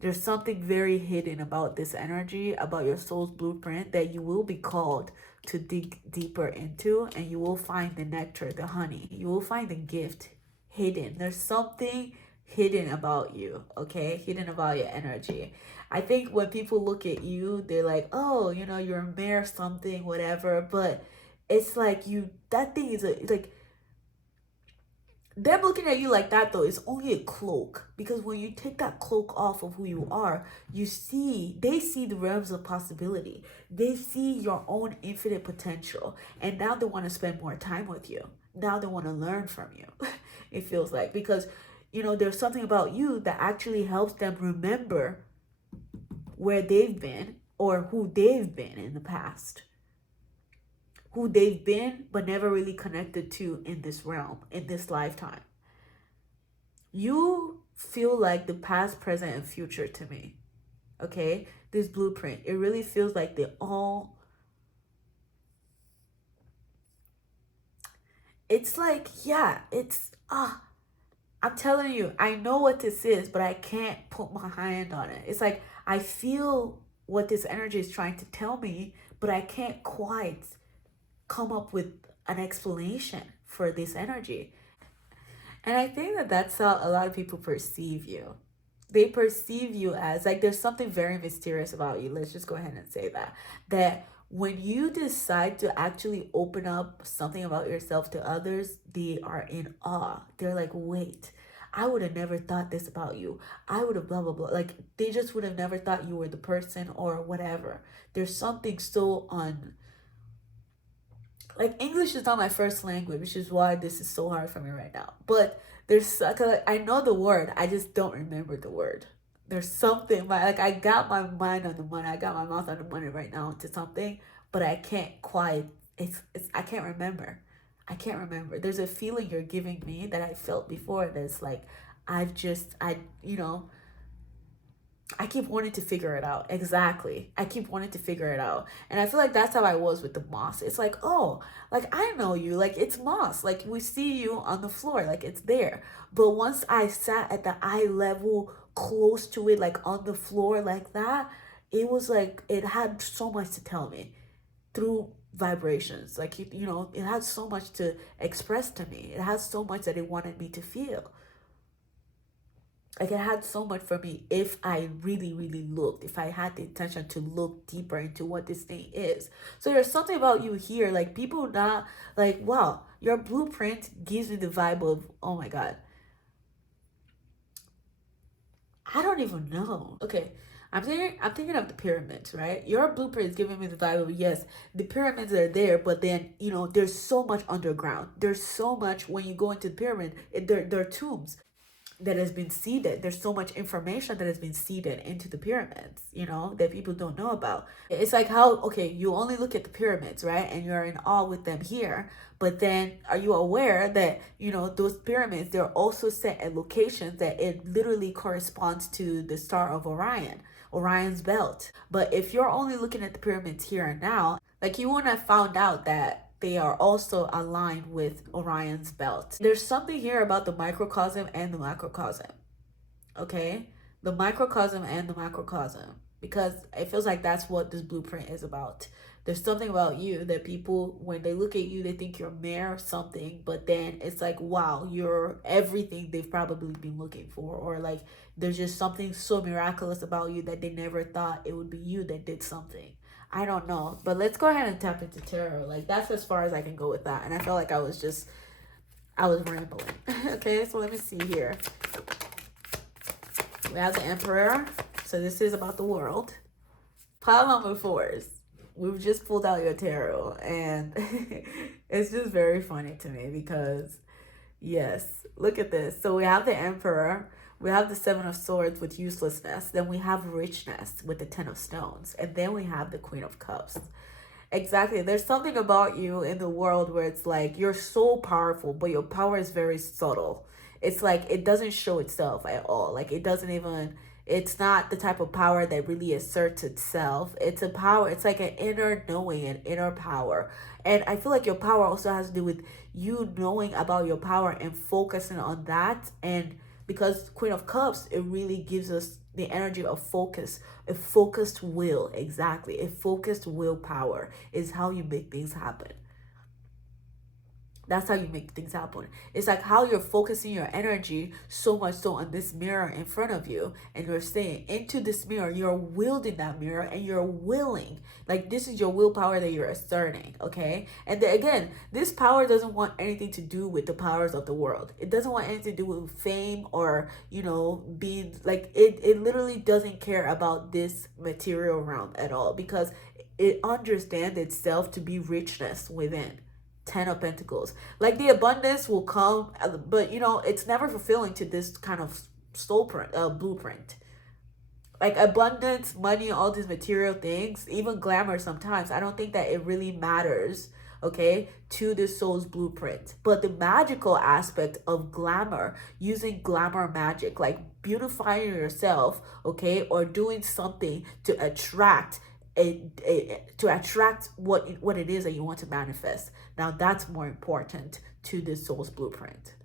There's something very hidden about this energy, about your soul's blueprint, that you will be called to dig deeper into, and you will find the nectar, the honey. You will find the gift hidden. There's something hidden about you, okay? Hidden about your energy. I think when people look at you, they're like, oh, you know, you're a mayor something, whatever. But it's like that thing is like, them looking at you like that though is only a cloak, because when you take that cloak off of who you are, they see the realms of possibility. They see your own infinite potential, and now they want to spend more time with you. Now they want to learn from you. It feels like, because there's something about you that actually helps them remember where they've been or who they've been in the past, who they've been but never really connected to in this realm, in this lifetime. You feel like the past, present, and future to me. Okay? This blueprint, it really feels like it's like, yeah, I'm telling you, I know what this is, but I can't put my hand on it. It's like I feel what this energy is trying to tell me, but I can't quite come up with an explanation for this energy. And I think that that's how a lot of people perceive you. They perceive you as like there's something very mysterious about you. Let's just go ahead and say that when you decide to actually open up something about yourself to others, they are in awe. They're like, wait, I would have never thought this about you. I would have blah blah blah. Like they just would have never thought you were the person or whatever. There's something so like English is not my first language, which is why this is so hard for me right now. But I know the word, I just don't remember the word. There's something like I got my mind on the money, I got my mouth on the money right now to something, but I can't quite. It's I can't remember. I can't remember. There's a feeling you're giving me that I felt before. That's like I keep wanting to figure it out. Exactly. I keep wanting to figure it out. And I feel like that's how I was with the moss. It's like, oh, like I know you. Like it's moss. Like we see you on the floor. Like it's there. But once I sat at the eye level close to it, like on the floor like that, it was like it had so much to tell me through vibrations. Like, it had so much to express to me. It had so much that it wanted me to feel. Like it had so much for me if I really, really looked, if I had the intention to look deeper into what this thing is. So there's something about you here, like people not like, wow, your blueprint gives me the vibe of, oh my God, I don't even know. Okay, I'm thinking of the pyramids, right? Your blueprint is giving me the vibe of, yes, the pyramids are there, but then there's so much underground. There's so much when you go into the pyramid, they're tombs that has been seeded. There's so much information that has been seeded into the pyramids, that people don't know about. It's like how, okay, you only look at the pyramids, right? And you're in awe with them here. But then are you aware that, those pyramids, they're also set at locations that it literally corresponds to the star of Orion, Orion's belt. But if you're only looking at the pyramids here and now, like you wouldn't have found out that they are also aligned with Orion's belt. There's something here about the microcosm and the macrocosm. Okay? The microcosm and the macrocosm. Because it feels like that's what this blueprint is about. There's something about you that people, when they look at you, they think you're mere something, but then it's like, wow, you're everything they've probably been looking for. Or like, there's just something so miraculous about you that they never thought it would be you that did something. I don't know, but let's go ahead and tap into tarot. Like that's as far as I can go with that. And I felt like I was rambling. Okay, so let me see here. We have the Emperor. So this is about the world. Pile number 4s. We've just pulled out your tarot, and it's just very funny to me because, yes, look at this. So we have the Emperor. We have the 7 of Swords with uselessness. Then we have richness with the 10 of Stones. And then we have the Queen of Cups. Exactly. There's something about you in the world where it's like you're so powerful, but your power is very subtle. It's like it doesn't show itself at all. Like it's not the type of power that really asserts itself. It's a power. It's like an inner knowing, an inner power. And I feel like your power also has to do with you knowing about your power and focusing on that. And because Queen of Cups, it really gives us the energy of focus, a focused will. Exactly. A focused willpower is how you make things happen. That's how you make things happen. It's like how you're focusing your energy so much so on this mirror in front of you, and you're saying into this mirror, you're wielding that mirror and you're willing. Like this is your willpower that you're asserting, okay? And then again, this power doesn't want anything to do with the powers of the world. It doesn't want anything to do with fame or, being like it literally doesn't care about this material realm at all, because it understands itself to be richness within. 10 of Pentacles. Like the abundance will come, but it's never fulfilling to this kind of blueprint. Like abundance, money, all these material things, even glamour sometimes, I don't think that it really matters, okay, to the soul's blueprint. But the magical aspect of glamour, using glamour magic, like beautifying yourself, okay, or doing something to attract what it is that you want to manifest. Now that's more important to the soul's blueprint.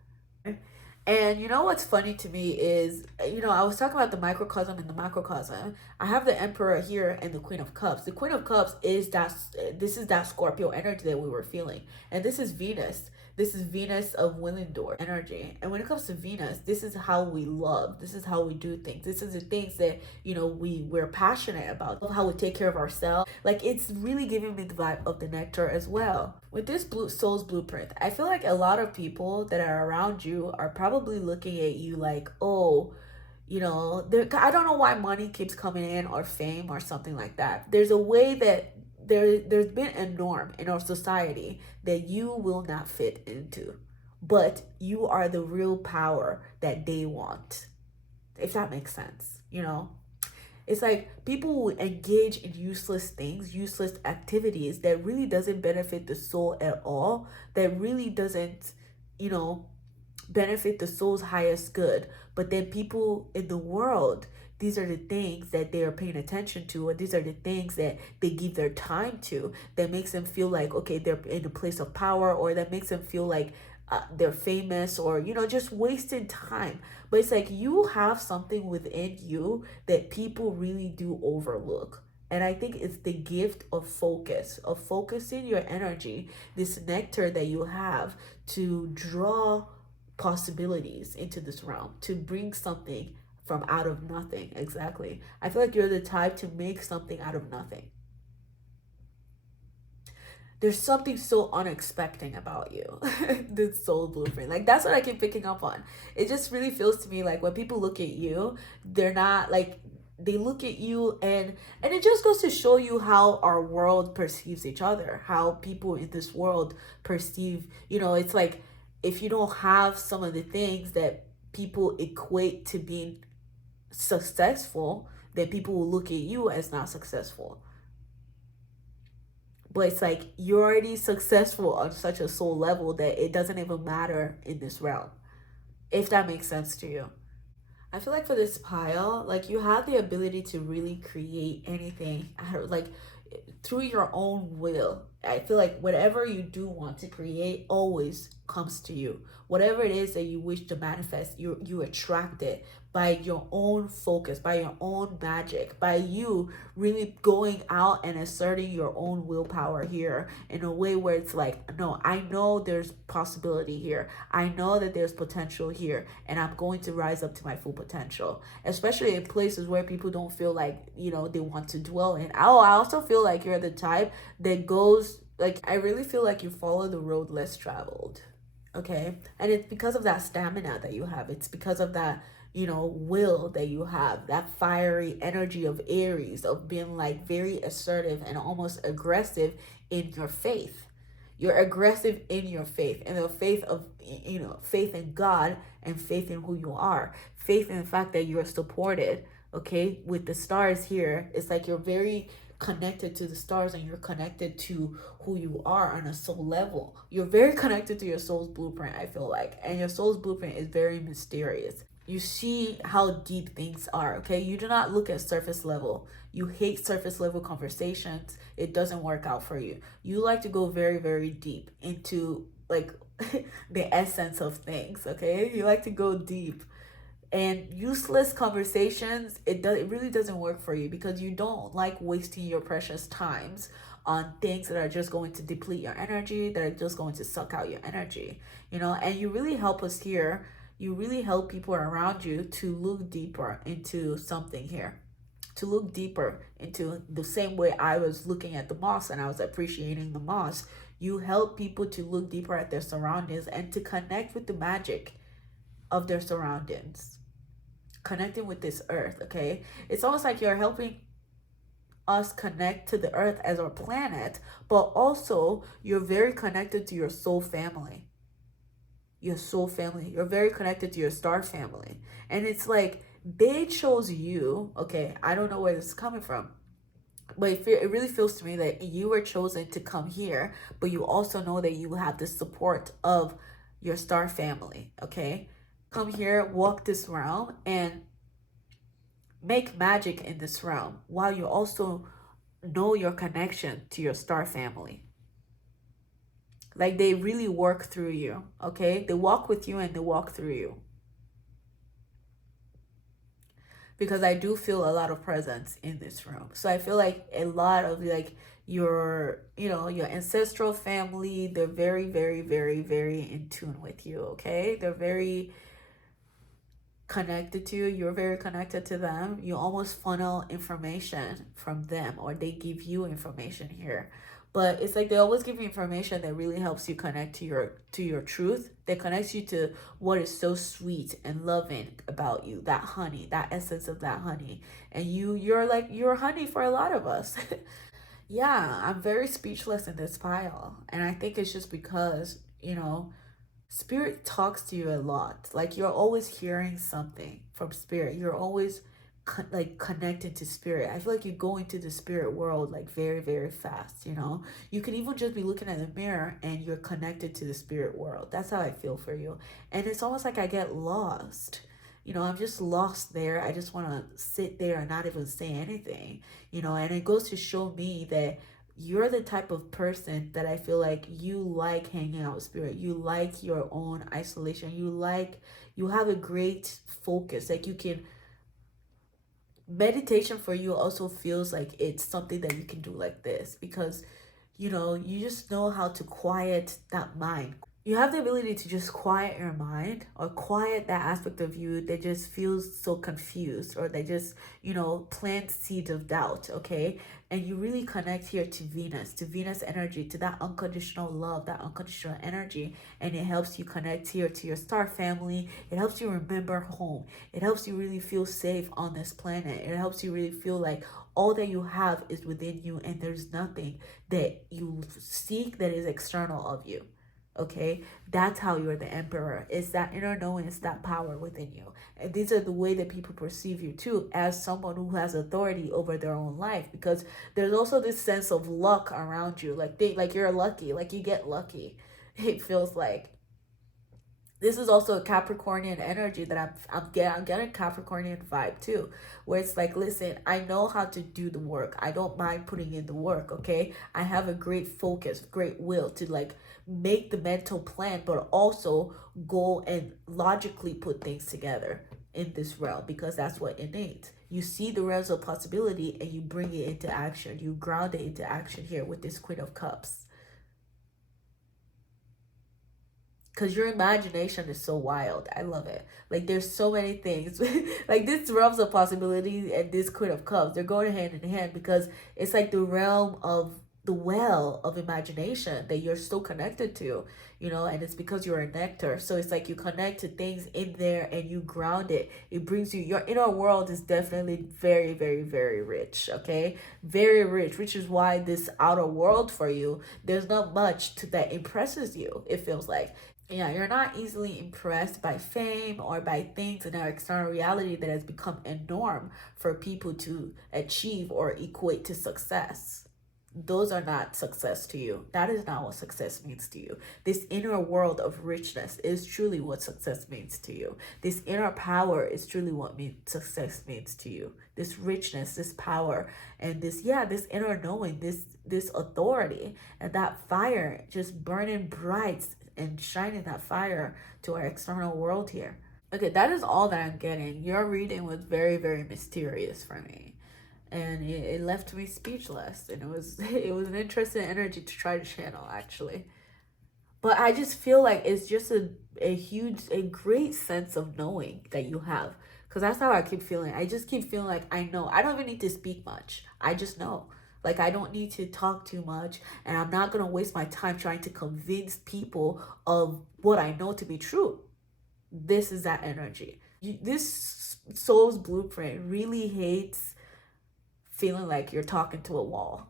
And what's funny to me is, I was talking about the microcosm and the macrocosm. I have the Emperor here and the Queen of Cups. The Queen of Cups is that Scorpio energy that we were feeling. And this is Venus. This is Venus of Willendorf energy. And when it comes to Venus, this is how we love. This is how we do things. This is the things that, we're passionate about. How we take care of ourselves. Like, it's really giving me the vibe of the nectar as well. With this soul's blueprint, I feel like a lot of people that are around you are probably looking at you like, oh, I don't know why money keeps coming in, or fame or something like that. There's a way that there's been a norm in our society that you will not fit into, but you are the real power that they want, if that makes sense. It's like people will engage in useless things, useless activities that really doesn't benefit the soul at all, that really doesn't benefit the soul's highest good. But then people in the world, these are the things that they are paying attention to, or these are the things that they give their time to, that makes them feel like, okay, they're in a place of power, or that makes them feel like they're famous, or just wasting time. But it's like you have something within you that people really do overlook. And I think it's the gift of focusing your energy, this nectar that you have, to draw possibilities into this realm, to bring something from out of nothing. Exactly. I feel like you're the type to make something out of nothing. There's something so unexpected about you. This soul blueprint, like that's what I keep picking up on. It just really feels to me like when people look at you, they're not like, they look at you, and it just goes to show you how our world perceives each other, how people in this world perceive, it's like if you don't have some of the things that people equate to being successful, then people will look at you as not successful. But it's like you're already successful on such a soul level that it doesn't even matter in this realm, if that makes sense to you. I feel like for this pile, like you have the ability to really create anything like through your own will. I feel like whatever you do want to create always comes to you. Whatever it is that you wish to manifest, you attract it by your own focus, by your own magic, by you really going out and asserting your own willpower here in a way where it's like, no, I know there's possibility here. I know that there's potential here, and I'm going to rise up to my full potential, especially in places where people don't feel like, they want to dwell in. I also feel like you're the type that goes, like, I really feel like you follow the road less traveled. Okay. And it's because of that stamina that you have. It's because of that, will that you have, that fiery energy of Aries, of being like very assertive and almost aggressive in your faith. You're aggressive in your faith, and the faith of, faith in God, and faith in who you are, faith in the fact that you're supported. Okay. With the stars here, it's like you're very connected to the stars, and you're connected to who you are on a soul level. You're very connected to your soul's blueprint, I feel like, and your soul's blueprint is very mysterious. You see how deep things are, okay? You do not look at surface level. You hate surface level conversations. It doesn't work out for you. You like to go very, very deep into like the essence of things, okay? You like to go deep. And useless conversations, it really doesn't work for you, because you don't like wasting your precious times on things that are just going to deplete your energy, that are just going to suck out your energy, and you really help us here. You really help people around you to look deeper into something here, to look deeper into the same way I was looking at the moss and I was appreciating the moss. You help people to look deeper at their surroundings and to connect with the magic of their surroundings, connecting with this earth. Okay, it's almost like you're helping us connect to the earth as our planet, but also you're very connected to your soul family. Your soul family. You're very connected to your star family. And it's like they chose you. Okay, I don't know where this is coming from, but it really feels to me that you were chosen to come here, but you also know that you have the support of your star family. Okay, come here, walk this realm, and make magic in this realm while you also know your connection to your star family. Like they really work through you. Okay, they walk with you and they walk through you. Because I do feel a lot of presence in this room. So I feel like a lot of like your, your ancestral family, they're very, very, very, very in tune with you, okay? They're very connected to you. You're very connected to them. You almost funnel information from them, or they give you information here. But it's like they always give you information that really helps you connect to your truth, that connects you to what is so sweet and loving about you, that honey, that essence of that honey. And you're honey for a lot of us. Yeah, I'm very speechless in this pile, and I think it's just because Spirit talks to you a lot. Like you're always hearing something from spirit. You're always like connected to spirit. I feel like you go into the spirit world like very, very fast. You can even just be looking at the mirror and you're connected to the spirit world. That's how I feel for you. And it's almost like I get lost. I'm just lost there. I just want to sit there and not even say anything. And it goes to show me that you're the type of person that I feel like you like hanging out with spirit. You like your own isolation. You have a great focus. Like you can, meditation for you also feels like it's something that you can do like this because, you just know how to quiet that mind. You have the ability to just quiet your mind or quiet that aspect of you that just feels so confused or that just, plant seeds of doubt, okay? And you really connect here to Venus energy, to that unconditional love, that unconditional energy. And it helps you connect here to your star family. It helps you remember home. It helps you really feel safe on this planet. It helps you really feel like all that you have is within you and there's nothing that you seek that is external of you. Okay, that's how you're the emperor. It's that inner knowing, it's that power within you. And these are the way that people perceive you too, as someone who has authority over their own life, because there's also this sense of luck around you. Like you're lucky, like you get lucky. It feels like this is also a Capricornian energy that I'm getting Capricornian vibe too, where it's like, listen, I know how to do the work. I don't mind putting in the work, okay? I have a great focus, great will to like make the mental plan, but also go and logically put things together in this realm because that's what innate. You see the realms of possibility and you bring it into action. You ground it into action here with this Queen of Cups. Because your imagination is so wild. I love it. Like there's so many things. Like this realms of possibility and this Queen of Cups, they're going hand in hand because it's like the realm of the well of imagination that you're so connected to, and it's because you're a nectar. So it's like you connect to things in there and you ground it. It brings you, your inner world is definitely very, very, very rich, okay? Very rich, which is why this outer world for you, there's not much that impresses you, it feels like. Yeah, you're not easily impressed by fame or by things in our external reality that has become a norm for people to achieve or equate to success. Those are not success to you. That is not what success means to you. This inner world of richness is truly what success means to you. This inner power is truly what success means to you. This richness, this power, and this inner knowing, this authority, and that fire just burning bright and shining that fire to our external world here. Okay, that is all that I'm getting. Your reading was very, very mysterious for me. and it left me speechless. And it was it was an interesting energy to try to channel, actually. But I just feel like it's just a great sense of knowing that you have. Because that's how I keep feeling. I just keep feeling like I know. I don't even need to speak much. I just know. Like, I don't need to talk too much. And I'm not going to waste my time trying to convince people of what I know to be true. This is that energy. This soul's blueprint really hates feeling like you're talking to a wall.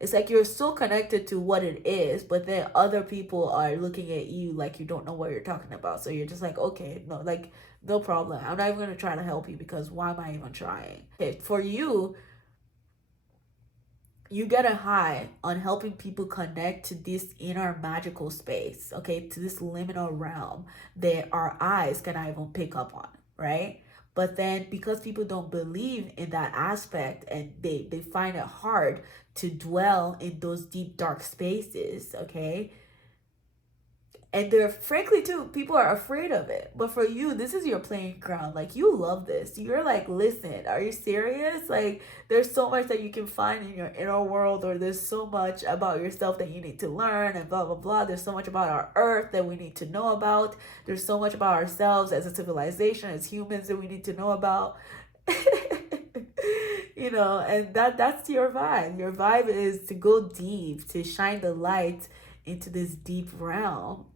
It's like you're so connected to what it is, but then other people are looking at you like you don't know what you're talking about. So you're just like, okay, no, like, no problem. I'm not even going to try to help you, because why am I even trying? Okay, for you, you get a high on helping people connect to this inner magical space, okay, to this liminal realm that our eyes cannot even pick up on, right? But then because people don't believe in that aspect, and they find it hard to dwell in those deep dark spaces, okay, and they're, frankly too, people are afraid of it. But for you, this is your playing ground. Like, you love this. You're like, listen, are you serious? Like, there's so much that you can find in your inner world, or there's so much about yourself that you need to learn, and blah blah blah. There's so much about our earth that we need to know about. There's so much about ourselves as a civilization, as humans, that we need to know about. You know, and that's your vibe. Your vibe is to go deep, to shine the light into this deep realm.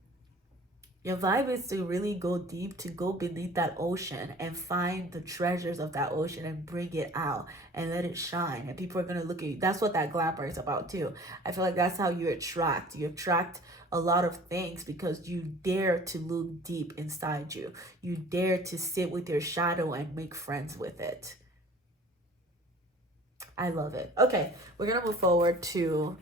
Your vibe is to really go deep, to go beneath that ocean and find the treasures of that ocean and bring it out and let it shine. And people are going to look at you. That's what that glamour is about too. I feel like that's how you attract. You attract a lot of things because you dare to look deep inside you. You dare to sit with your shadow and make friends with it. I love it. Okay, we're going to move forward to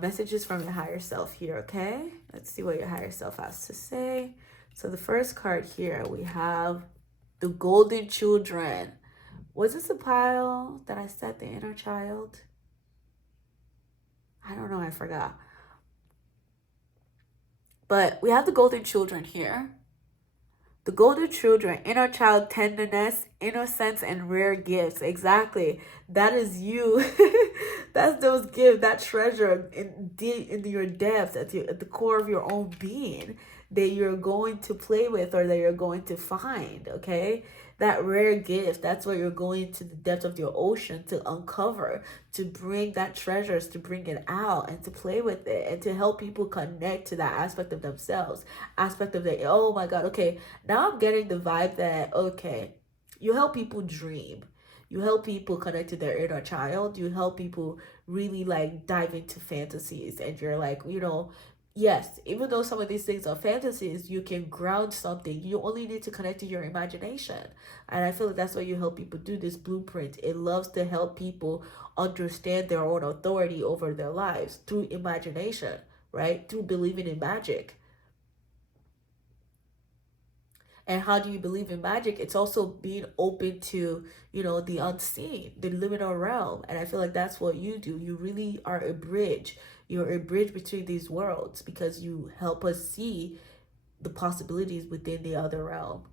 messages from your higher self here, okay? Let's see what your higher self has to say. So the first card here, we have the Golden Children. Was this a pile that I said, the inner child? I don't know, I forgot. But we have the Golden Children here. The Golden Children, inner child tenderness, innocence, and rare gifts. Exactly. That is you. That's those gifts, that treasure in your depths, at the core of your own being, that you're going to play with, or that you're going to find, okay? That rare gift, that's what you're going to the depth of your ocean to uncover, to bring that treasures, to bring it out and to play with it, and to help people connect to that aspect of themselves, aspect of the, oh my God, okay, now I'm getting the vibe that, okay, you help people dream. You help people connect to their inner child. You help people really like dive into fantasies. And you're like, you know, yes, even though some of these things are fantasies, you can ground something. You only need to connect to your imagination. And I feel like that's what you help people do, this blueprint. It loves to help people understand their own authority over their lives through imagination, right? Through believing in magic. And how do you believe in magic? It's also being open to, you know, the unseen, the liminal realm. And I feel like that's what you do. You really are a bridge. You're a bridge between these worlds, because you help us see the possibilities within the other realm.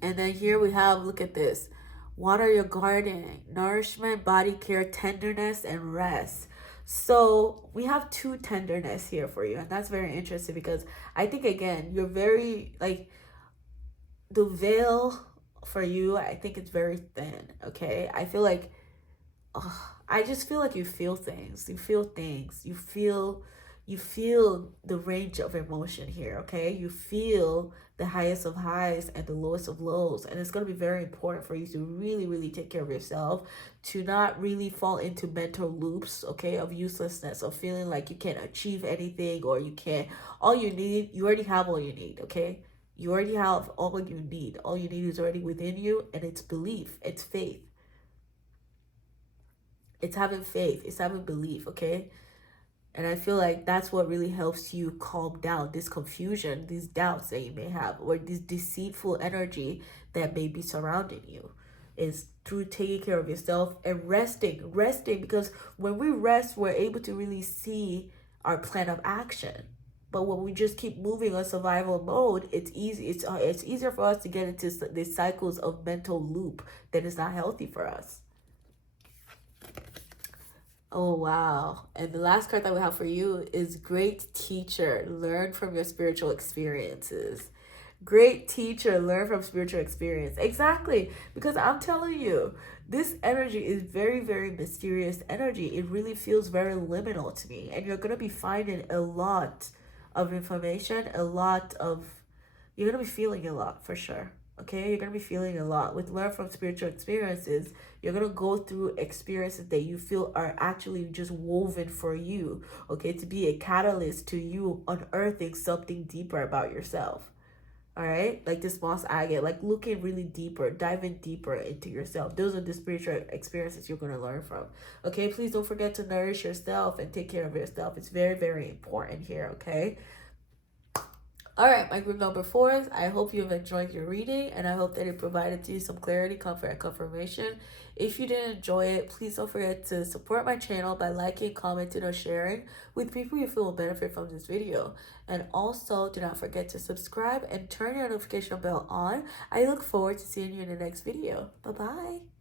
And then here we have, look at this. Water your garden, nourishment, body care, tenderness, and rest. So we have two tenderness here for you. And that's very interesting, because I think, again, you're very, like, the veil for you, I think it's very thin, okay? I feel like, I just feel like you feel things. You feel things. You feel the range of emotion here, okay? You feel the highest of highs and the lowest of lows. And it's going to be very important for you to really, really take care of yourself, to not really fall into mental loops, okay, of uselessness, of feeling like you can't achieve anything, or you can't. All you need, you already have all you need, okay? You already have all you need. All you need is already within you, and it's belief, it's faith. It's having faith, it's having belief, okay? And I feel like that's what really helps you calm down this confusion, these doubts that you may have, or this deceitful energy that may be surrounding you. Is through taking care of yourself and resting, because when we rest, we're able to really see our plan of action. But when we just keep moving on survival mode, it's easy. It's easier for us to get into these cycles of mental loop that is not healthy for us. Oh, wow. And the last card that we have for you is Great Teacher. Learn from your spiritual experiences. Great teacher, learn from spiritual experience. Exactly. Because I'm telling you, this energy is very, very mysterious energy. It really feels very liminal to me. And you're going to be finding a lot of information, you're going to be feeling a lot for sure. Okay, you're going to be feeling a lot. With learn from spiritual experiences, you're going to go through experiences that you feel are actually just woven for you, okay, to be a catalyst to you unearthing something deeper about yourself. All right, like this moss agate, like looking really deeper, diving deeper into yourself. Those are the spiritual experiences you're going to learn from. Okay, please don't forget to nourish yourself and take care of yourself. It's very, very important here. Okay. All right, my group number 4s, I hope you've enjoyed your reading, and I hope that it provided you some clarity, comfort, and confirmation. If you did enjoy it, please don't forget to support my channel by liking, commenting, or sharing with people you feel will benefit from this video. And also, do not forget to subscribe and turn your notification bell on. I look forward to seeing you in the next video. Bye-bye.